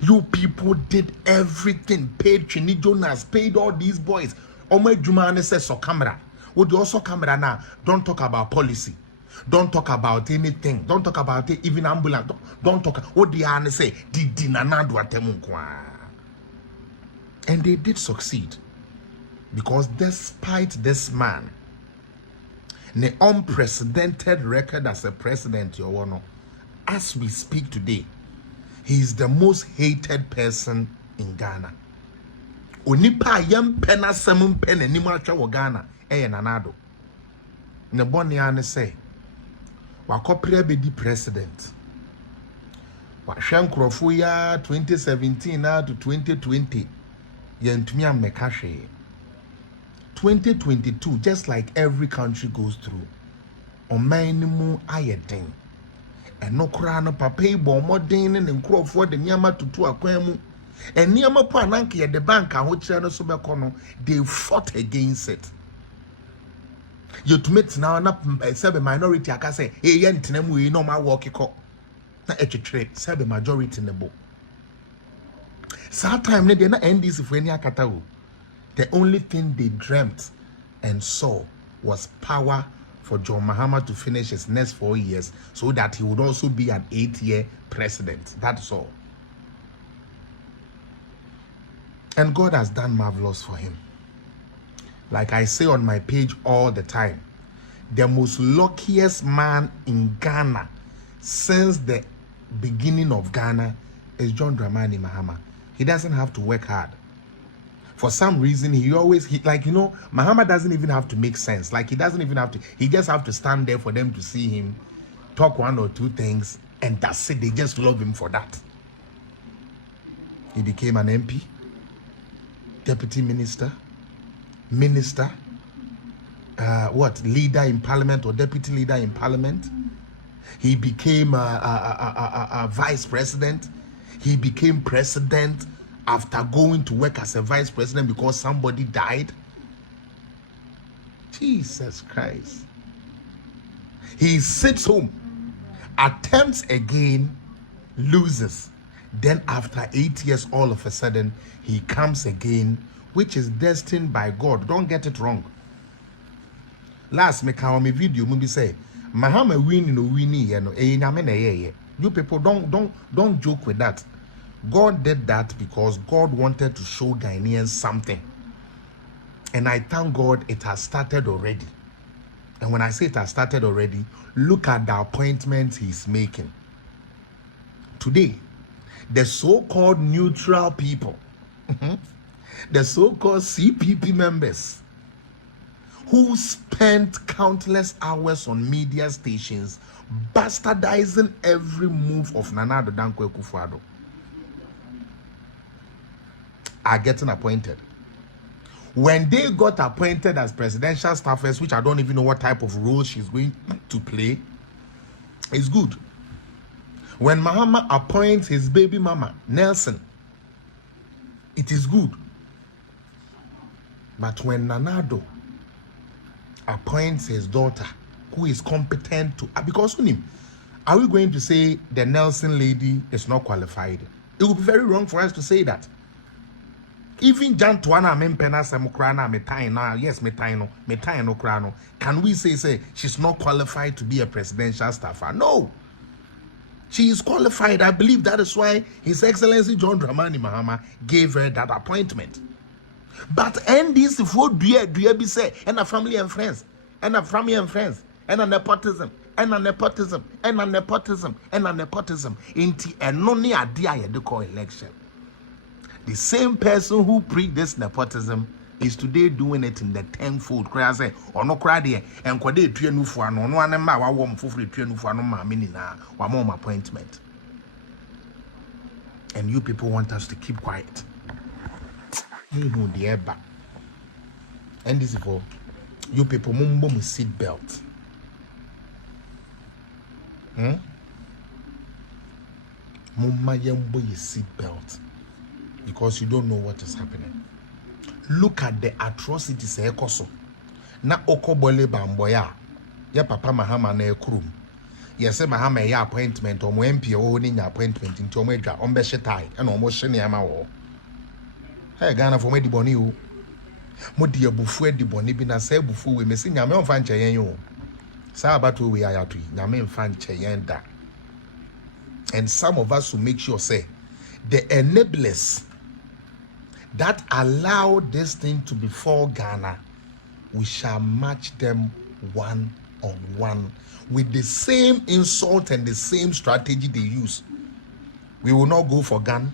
You people did everything, paid Chini Jonas, paid all these boys. Ome Jumane says so camera. Would you also camera now? Don't talk about policy. Don't talk about anything. Don't talk about it, even ambulance. Don't talk. What the Anne say? And they did succeed. Because despite this man, the unprecedented record as a president, your honor, as we speak today, he is the most hated person in Ghana. Onipa yam pena semun pena ni mwacha wo Ghana Nanado. Ne boni ane say wakopre bedi president. Wa hwenkrofo ya 2017 na to 2020 yentumi amekahwe. 2022, just like every country goes through, omanimu ayedin. And no crano papa bo modern and crop for the Nyama to Akwemu. And Nyama Pananki at the bank and which they fought against it. You to meet now a sub minority, I can say, hey, Yantinemu, we know my walkie call. Not a trade, sub majority in the book. Sometimes they not end this if we near Katao. The only thing they dreamt and saw was power for John Mahama to finish his next 4 years so that he would also be an 8-year president. That's all. And God has done marvelous for him. Like I say on my page all the time, the most luckiest man in Ghana since the beginning of Ghana is John Dramani Mahama. He doesn't have to work hard. For some reason, Mahama doesn't even have to make sense. Like, he doesn't even have to, he just have to stand there for them to see him, talk 1 or 2 things, and that's it. They just love him for that. He became an MP, deputy minister, leader in parliament or deputy leader in parliament. He became a vice president. He became president after going to work as a vice president because somebody died. Jesus Christ. He sits home, attempts again, loses. Then after 8 years, all of a sudden, he comes again, which is destined by God. Don't get it wrong. Last me video, maybe say, Mahama winning, you people don't joke with that. God did that because God wanted to show Ghanaians something. And I thank God it has started already. And when I say it has started already, look at the appointments he's making. Today, the so-called neutral people, the so-called CPP members, who spent countless hours on media stations bastardizing every move of Nana Addo Dankwa Akufo-Addo, are getting appointed. When they got appointed as presidential staffers, which I don't even know what type of role she's going to play, it's good. When Mahama appoints his baby mama, Nelson, it is good. But when Nana Addo appoints his daughter, who is competent to, because of him, are we going to say the Nelson lady is not qualified? It would be very wrong for us to say that. Even Jan Tuana Mempena Samukrana Metaina, yes, Metaino Krano, can we say she's not qualified to be a presidential staffer? No. She is qualified. I believe that is why His Excellency John Dramani Mahama gave her that appointment. But NDC for do be say and a family and friends, and a family and friends, and a nepotism, and a nepotism, and a nepotism, and a nepotism. Inti enoni adia de call election. The same person who preached this nepotism is today doing it in the tenfold. Cry say, or no cry there, and kwade tuenu for no one ma wa wom fufri tuenu for no ma minina wa mom appointment. And you people want us to keep quiet. You the eba. And this is for you people mumbo mu seat belt. Mumma yembo ye seat belt. Because you don't know what is happening. Look at the atrocities ekoso. Na okobole bamboya. Ya papa Mahama na ekrum. Yese Mahama ya appointment omo MP o ni nya appointment nti omo edwa ombe shetai na omo hye ne ama wo. Hey Ghana for me di boni o. Mo di abufu edi boni bi na sa abufu we mesi nyame onfa nche yen yo. Sa abatu we ayatu nyame onfa nche yen da. And some of us will make sure say the enablers that allow this thing to befall Ghana, we shall match them one on one with the same insult and the same strategy they use. We will not go for gun,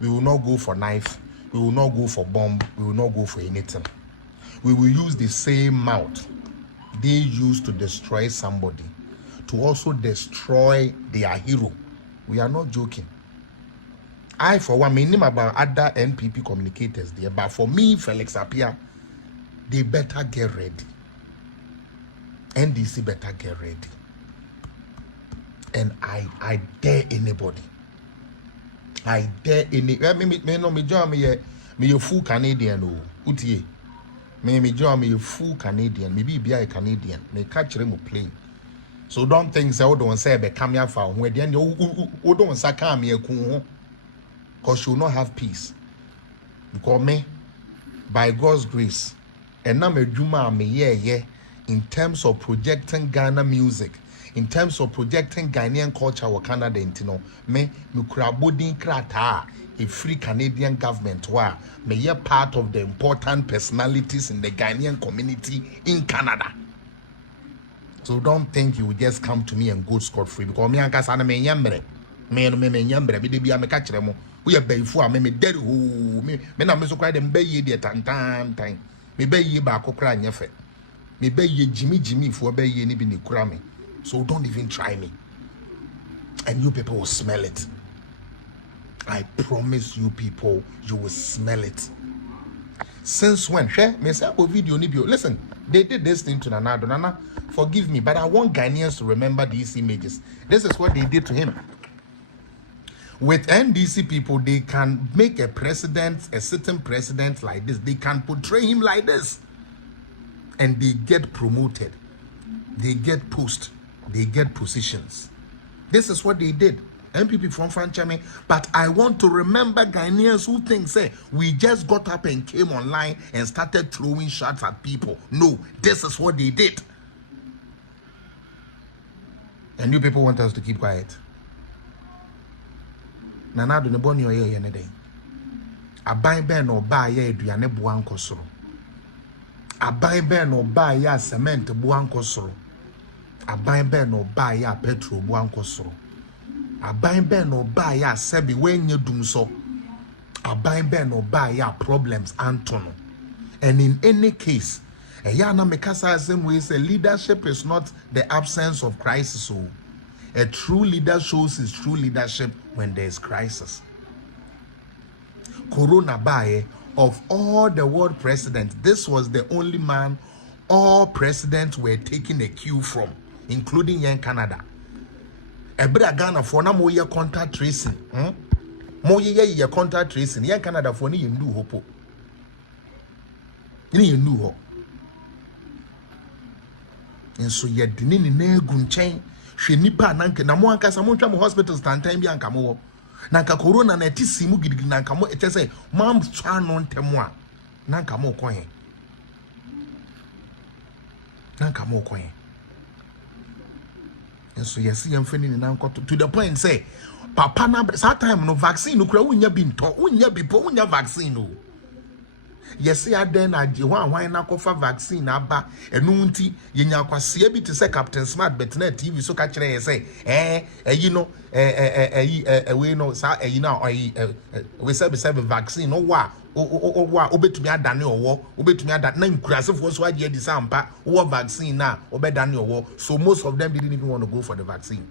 we will not go for knife, we will not go for bomb, we will not go for anything. We will use the same mouth they use to destroy somebody, to also destroy their hero. We are not joking. I, for one, may name about other NPP communicators there, but for me, FELIX APPIAH, they better get ready. NDC better get ready. And I dare anybody. I dare any. Me a full Canadian. Oh, utie. Me join me a full Canadian. Maybe be a Canadian. Me catch them plane. So don't think say don't say be come here for when the don't say come here kun. Because you will not have peace. Because me, by God's grace, and now me juma me yeah, in terms of projecting Ghana music, in terms of projecting Ghanaian culture or Canada, me krabodin krata a free Canadian government where me ye part of the important personalities in the Ghanaian community in Canada. So don't think you will just come to me and go scot-free because me anka sana me nyambre. Me nyambre bi de bia me ka kire mo. We are bayfo a me dead ho me na me so cry dem bay ye de tantan tan me bay ye ba akokra nyefe me bay ye jimi fo bay ye ni bi ni kura me. So don't even try me, and you people will smell it. I promise you people, you will smell it. Since when? Me say video ni bio. Listen, they did this thing to Nana Addo. Nana, forgive me, but I want Ghanaians to remember these images. This is what they did to him. With NDC people, they can make a president, a sitting president like this. They can portray him like this. And they get promoted. They get posts. They get positions. This is what they did. MPP from Franchame. But I want to remember Ghanaians who think, say, we just got up and came online and started throwing shots at people. No, this is what they did. And you people want us to keep quiet. Nana Addo ne boni oye ye ne den. Aban ben no ba ye aduane boa nkosoro. Aban ben no ba ye cement boa nkosoro. Aban ben no ba ye petrol boa nkosoro. aban ben no ba ya sebi when you dum so aban ben no ba ya problems antono. And in any case, leadership is not the absence of crisis. So a true leader shows his true leadership when there is crisis. Corona Baye, of all the world presidents, this was the only man all presidents were taking a cue from, including in Canada. Ebra Ghana for na mo ye contact tracing. Mo ye contact tracing. Yen Canada for ni yendu hopo. Ni yendu ho. Nso ye dini ni na egu nchen. Hwe nipa nanke na mo anka sa mo twa mo hospitals tantan bi anka mo wo. Nanka corona na ti simu gidigidi nanka mo ete say mam twa no ntemo a nanka mo kwen. Nanka mo kwen. So yes, I'm feeling to the point say, Papa na that time no vaccine no kura unya bi nto unya bi po unya vaccine no. Yes, ya den na je wan na kofa vaccine aba enu nti yenya kwase bi te say Captain Smart bet na TV so ka kire ye say you know we know sa you know we say vaccine no wa wa obetumi adane owo obetumi adane na nkurasefo so age di sampa wo vaccine na obedane owo. So most of them didn't even want to go for the vaccine.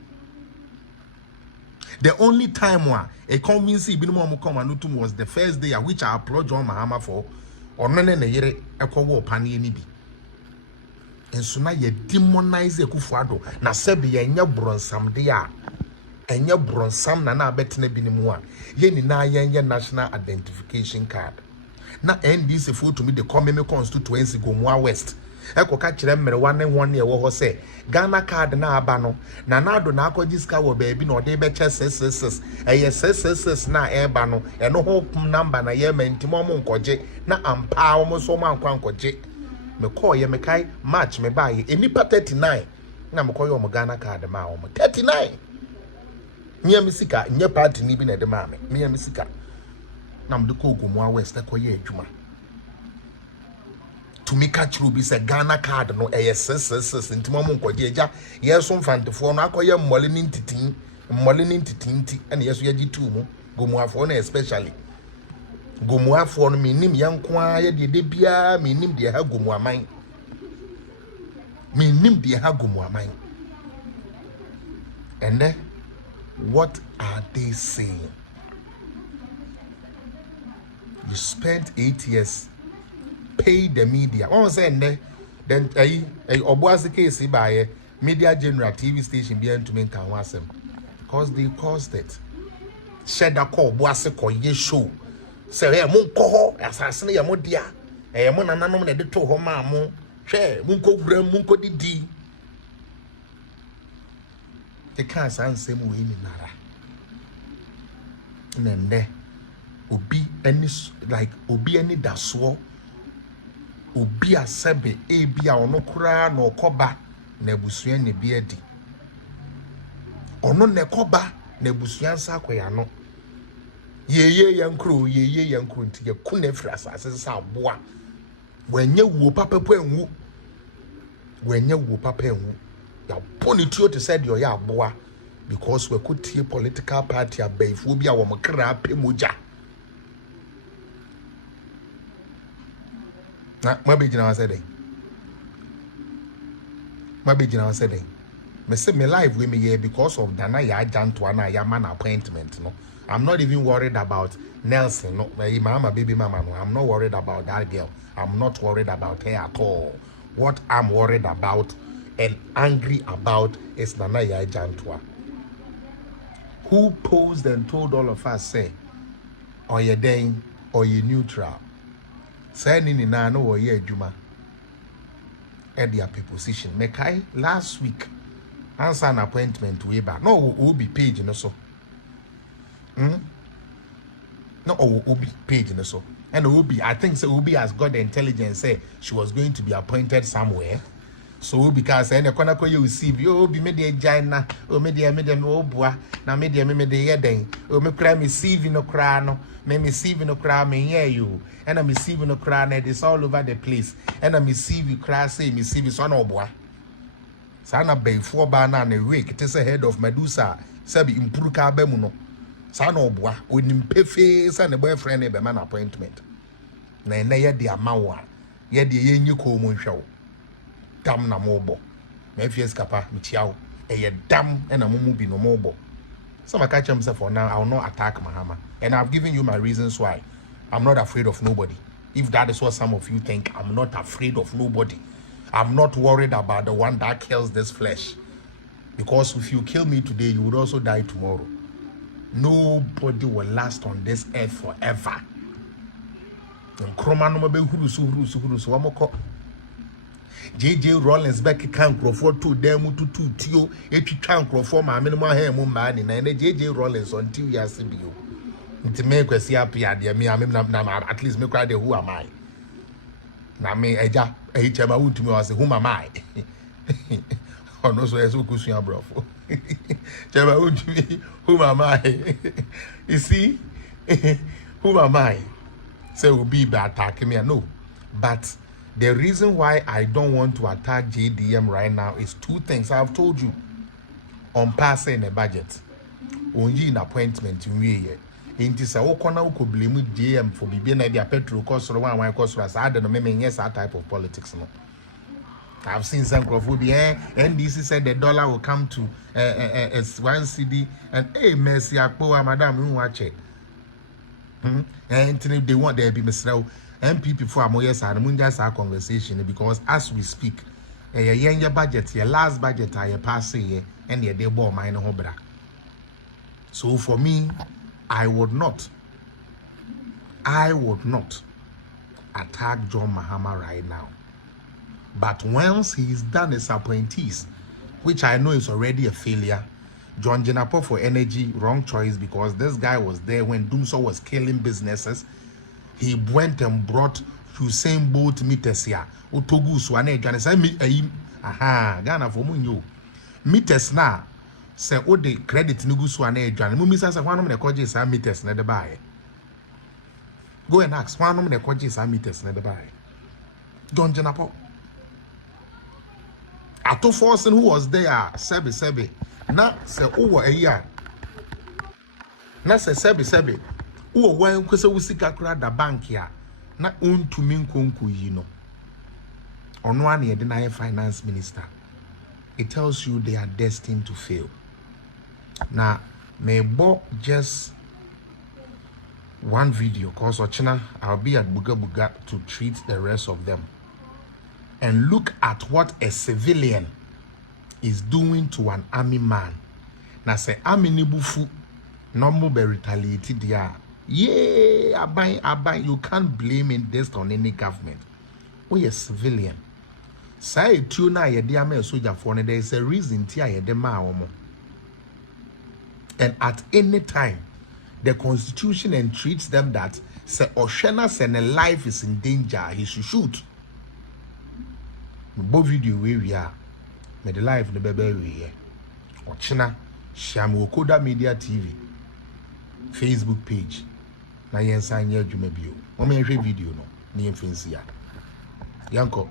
The only time a convincing binum come and utum was the first day at which I approached John Mahama for or none yere ekowo pani ni bi. And so now ye demonize Kufuado na sebi ye nya bronsam de a enye bronsam na betene binimu a ye ni na ye national identification card na NDC for to me the common constituency Gomua West ekoka kire mmere one ye wo ho se Ghana card na aba no na do na akwajiska wo baabi na ode be che 666 eye 666 na eba no eno ho number na ye mentimo mo nkoje na ampa wo so mo ankwa nkoje me call ye me kai match me buy enipa 39 na me call yo mo Ghana card ma wo 39 nye misika nye party ni bi na de ma me nye misika na mde ko Gomua West ekoye adwuma to me catch ruby say Ghana card no SS ntimo mo nkwaje eja yeso mfantefo no akoye mmole ni ntitin ene yeso yaji tu mu Gomuafo na especially Gomuafo no minim yanko a ye de bia minim de ha Gomuaman and then what are they saying? You spent 8 years pay the media. One say then Obuasi case by media general TV station behind to make wasem because they caused it. Shed a call Obuasi ko ye show. Say hey mun ko ho assassin ya modia. Mun nananom na de to ho ma mo. Hwe mun ko bra mun ko didi. The can't say mu hini nara. Nende obi any daso obi asebe ebia ono kura na okoba na ebusua ne bi adi ono ne koba na ebusua nsa akoya no yeye yankro nti ye kuna fira asase sa aboa wenye wuo papa po enwu ya politio to said yo ya aboa because we could tie political party abaifu bi a wo mkra pemoja na mabejina wa said me say me live we me here because of Dana ya ajanto na ya man appointment no. I'm not even worried about Nelson no my mama baby mama no. I'm not worried about that girl. I'm not worried about her at all. What I'm worried about and angry about is Nana ya ajanto who posed and told all of us say or you then or you neutral. Say ni na no wo ye adwuma at their position. Mekai last week answer an appointment way back. No will be page no so. No will be page no so. And will be I think so will be as God the intelligence say she was going to be appointed somewhere. So because any corner ko you receive you be media jina o media no boa na media me de yeden o me kra me receive no kra no me receive no kra me hear you and I'm receiving no kra na it's all over the place and I'm receive you kra say me receive so no boa Sana bay for bana and a wake, it is a head of Medusa, Sabi Impuruka Bemuno. Sana obwa, with him pay face and a boyfriend a man appointment. Na yet the amawa, yet the yen you call moon show. Damn na mobo. Mefies Kappa, Michiao, a damn and a mumu be no mobo. So I catch himself for now, I will not attack Mahama. And I've given you my reasons why. I'm not afraid of nobody. If that is what some of you think, I'm not afraid of nobody. I'm not worried about the one that kills this flesh. Because if you kill me today, you would also die tomorrow. Nobody will last on this earth forever. JJ Rollins back can Crawford to them to Tio, if you can't Crawford my minimal hair man and JJ Rollins until you see you. To make us appear, dear me, at least make cry the who am I? Now me eja chema won't me was whom am I? Oh no, so as who goes your bro. Chema won't me, whom am I? You see, whom am I? Say will be attacking me, no. But the reason why I don't want to attack JDM right now is two things I've told you. On passing a budget, only an appointment in year. Inti sa wokona woko blame JM for be na dia petrol cost or one cost as I don't mean yes that type of politics no. I've seen some crophobia NDC said the dollar will come to one CD and hey mercy akpo madam you watch it. And they want there be Mr. MPP for Amoyes and Munjas our conversation because as we speak your budget your last budget I pass here and your day ball mine hobra. So for me I would not attack John Mahama right now. But once he's done his appointees, which I know is already a failure, John Jenapo for energy, wrong choice because this guy was there when Dumso was killing businesses. He went and brought Hussein Bolt meters here. Utogu Swane Ghana say Ghana for Munyo. Meters now. Say all the credit nugu Swane Ghana. Mummy says one of the coaches are meters na the buy. Go and ask one of the coaches are meters na the buy. John Jenapo. Ato Forsen who was there, Sebi. Na say over a year. Na say Sebi. Who were kwese usika kura da bank ya. Na untumi nkonku yi no. Ono ani deny finance minister. It tells you they are destined to fail. Now, may bo just one video cause Ochina, I'll be at Buga to treat the rest of them. And look at what a civilian is doing to an army man. Now say army nibufu normal be retaliated there. Yeah, abai, you can't blame it this on any government. We a civilian. Say tuna ye dear me soldier for there is a reason tia ye dema omo. And at any time, the constitution entreats them that say Oshena sene life is in danger, he should shoot. Bo video where we are, me the life the baby we here. Ochina Shamu Koda Media TV, Facebook page. Na yen san ye adwuma bio. Mo me hwe video no, na yen fancy ya. Yanko.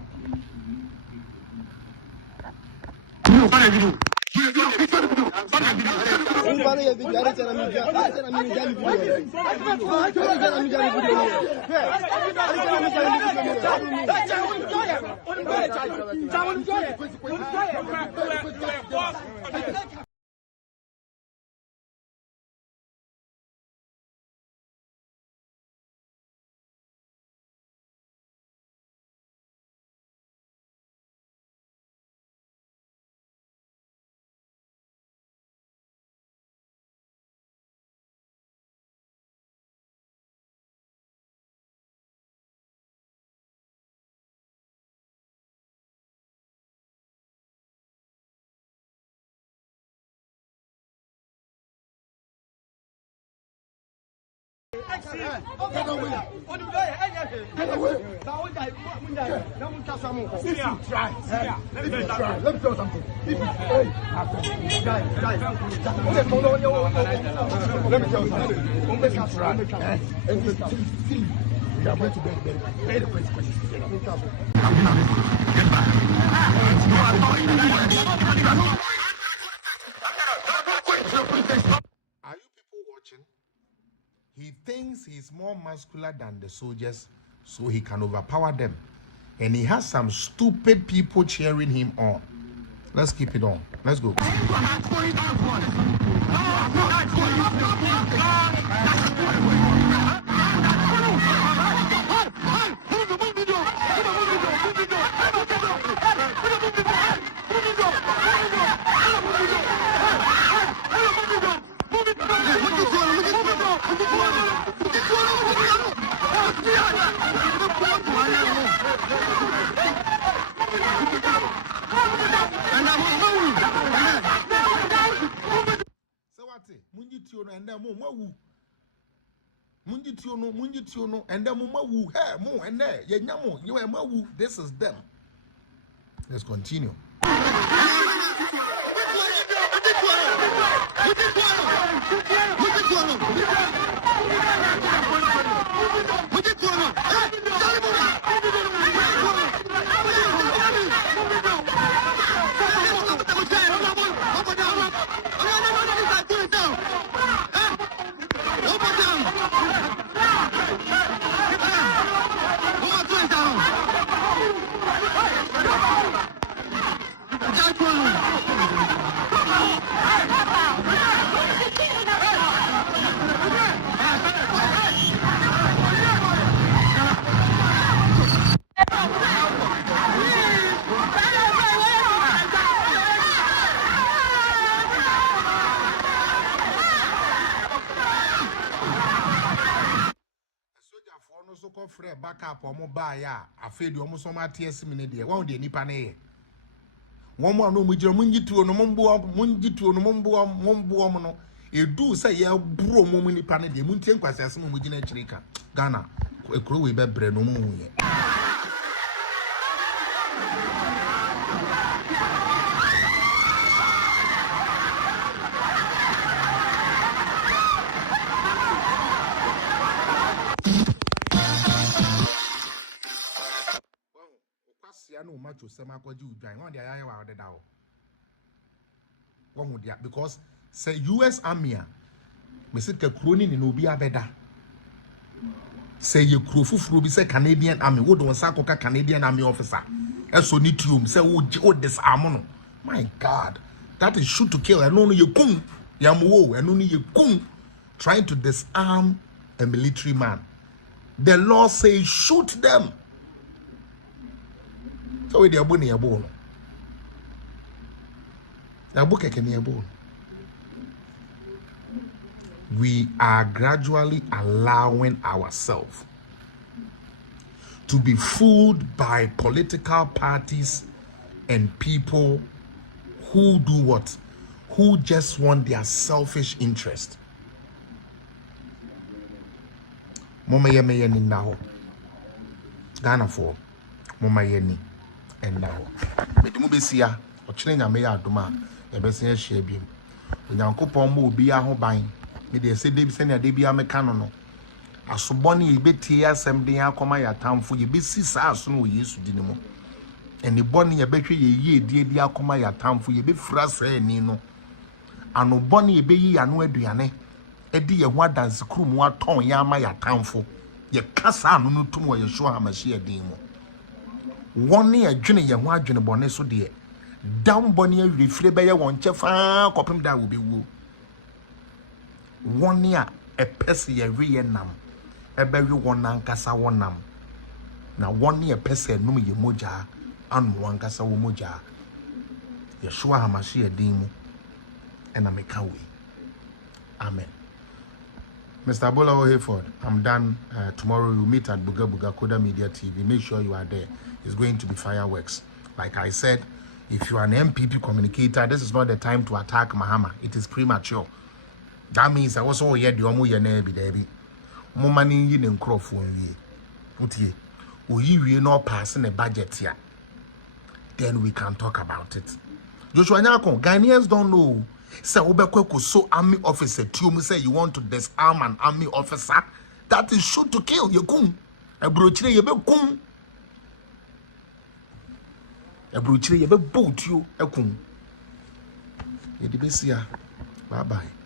Get away. Get away. Try. Let me tell you something. Let me tell you something. Try. We are going to bed the consequences. Get back. Are you people watching? He thinks he's more muscular than the soldiers, so he can overpower them. And he has some stupid people cheering him on. Let's keep it on. Let's go. And then this is them. Let's continue. So called Fred backup or mobile, I feel you almost on my TS minute. One day, Nipane. One more no mujra munjitu no munjitu no mumbo. You do say, yeah, bro, mumini pane, the muntin was as soon as Chirika. Ghana, a crew with a bread no moon. No match with some aquaju drawing on the eye of the dow. One would because say US Army, Mr. Cronin in Ubia Beda. Say you crew for be say Canadian Army, would on Sakoka Canadian Army officer. As so need to say, oh, disarm. My God, that is shoot to kill, and only you kum, Yamuo, and only you kum trying to disarm a military man. The law says shoot them. So we are bunny a bone. We are gradually allowing ourselves to be fooled by political parties and people who do what? Who just want their selfish interest. Mama yemi ni now. Ghana for Mama yeni. And now, Medumubesia, or China may adoma, a bessie shabim. When Uncle Pombo be a hobine, may they say they send a debia mecanono. As so bonny bit here, some day I come my town for you be soon we used to dinamo. And the bonny a betray ye, dear come my town for you be frasre nino. And no bonny be ye and no Adriane. A dear what dance crew more ton ya my town for. Ye casa no to more you show how much she a demo. One year journey ya wa journey bonne so de down bonne refre be ya won chefa kopim da will be woo. 1 year a person ye re nam e be we won ankasa wonam na 1 year person num ye moja anu ankasa wo moja ye shoa ha mashi e din mu e na meka we. Amen. Mr. Bola Hayford, I'm done. Tomorrow we'll meet at Buga Buga Koda Media TV. Make sure you are there. It's going to be fireworks. Like I said, if you are an MPP communicator, this is not the time to attack Mahama. It is premature. That means I was all here, the Omo Yenebi, Debbie. Momani in and Crawford. Utie, we not passing a budget here. Then we can talk about it. Joshua Nyako, Ghanaians don't know. Say Obekweku so army officer to say you want to disarm an army officer. That is shoot to kill. You kum. A brochire you be kum. Ebruchire ye be boat you ekum. Ye de besia. Bye bye.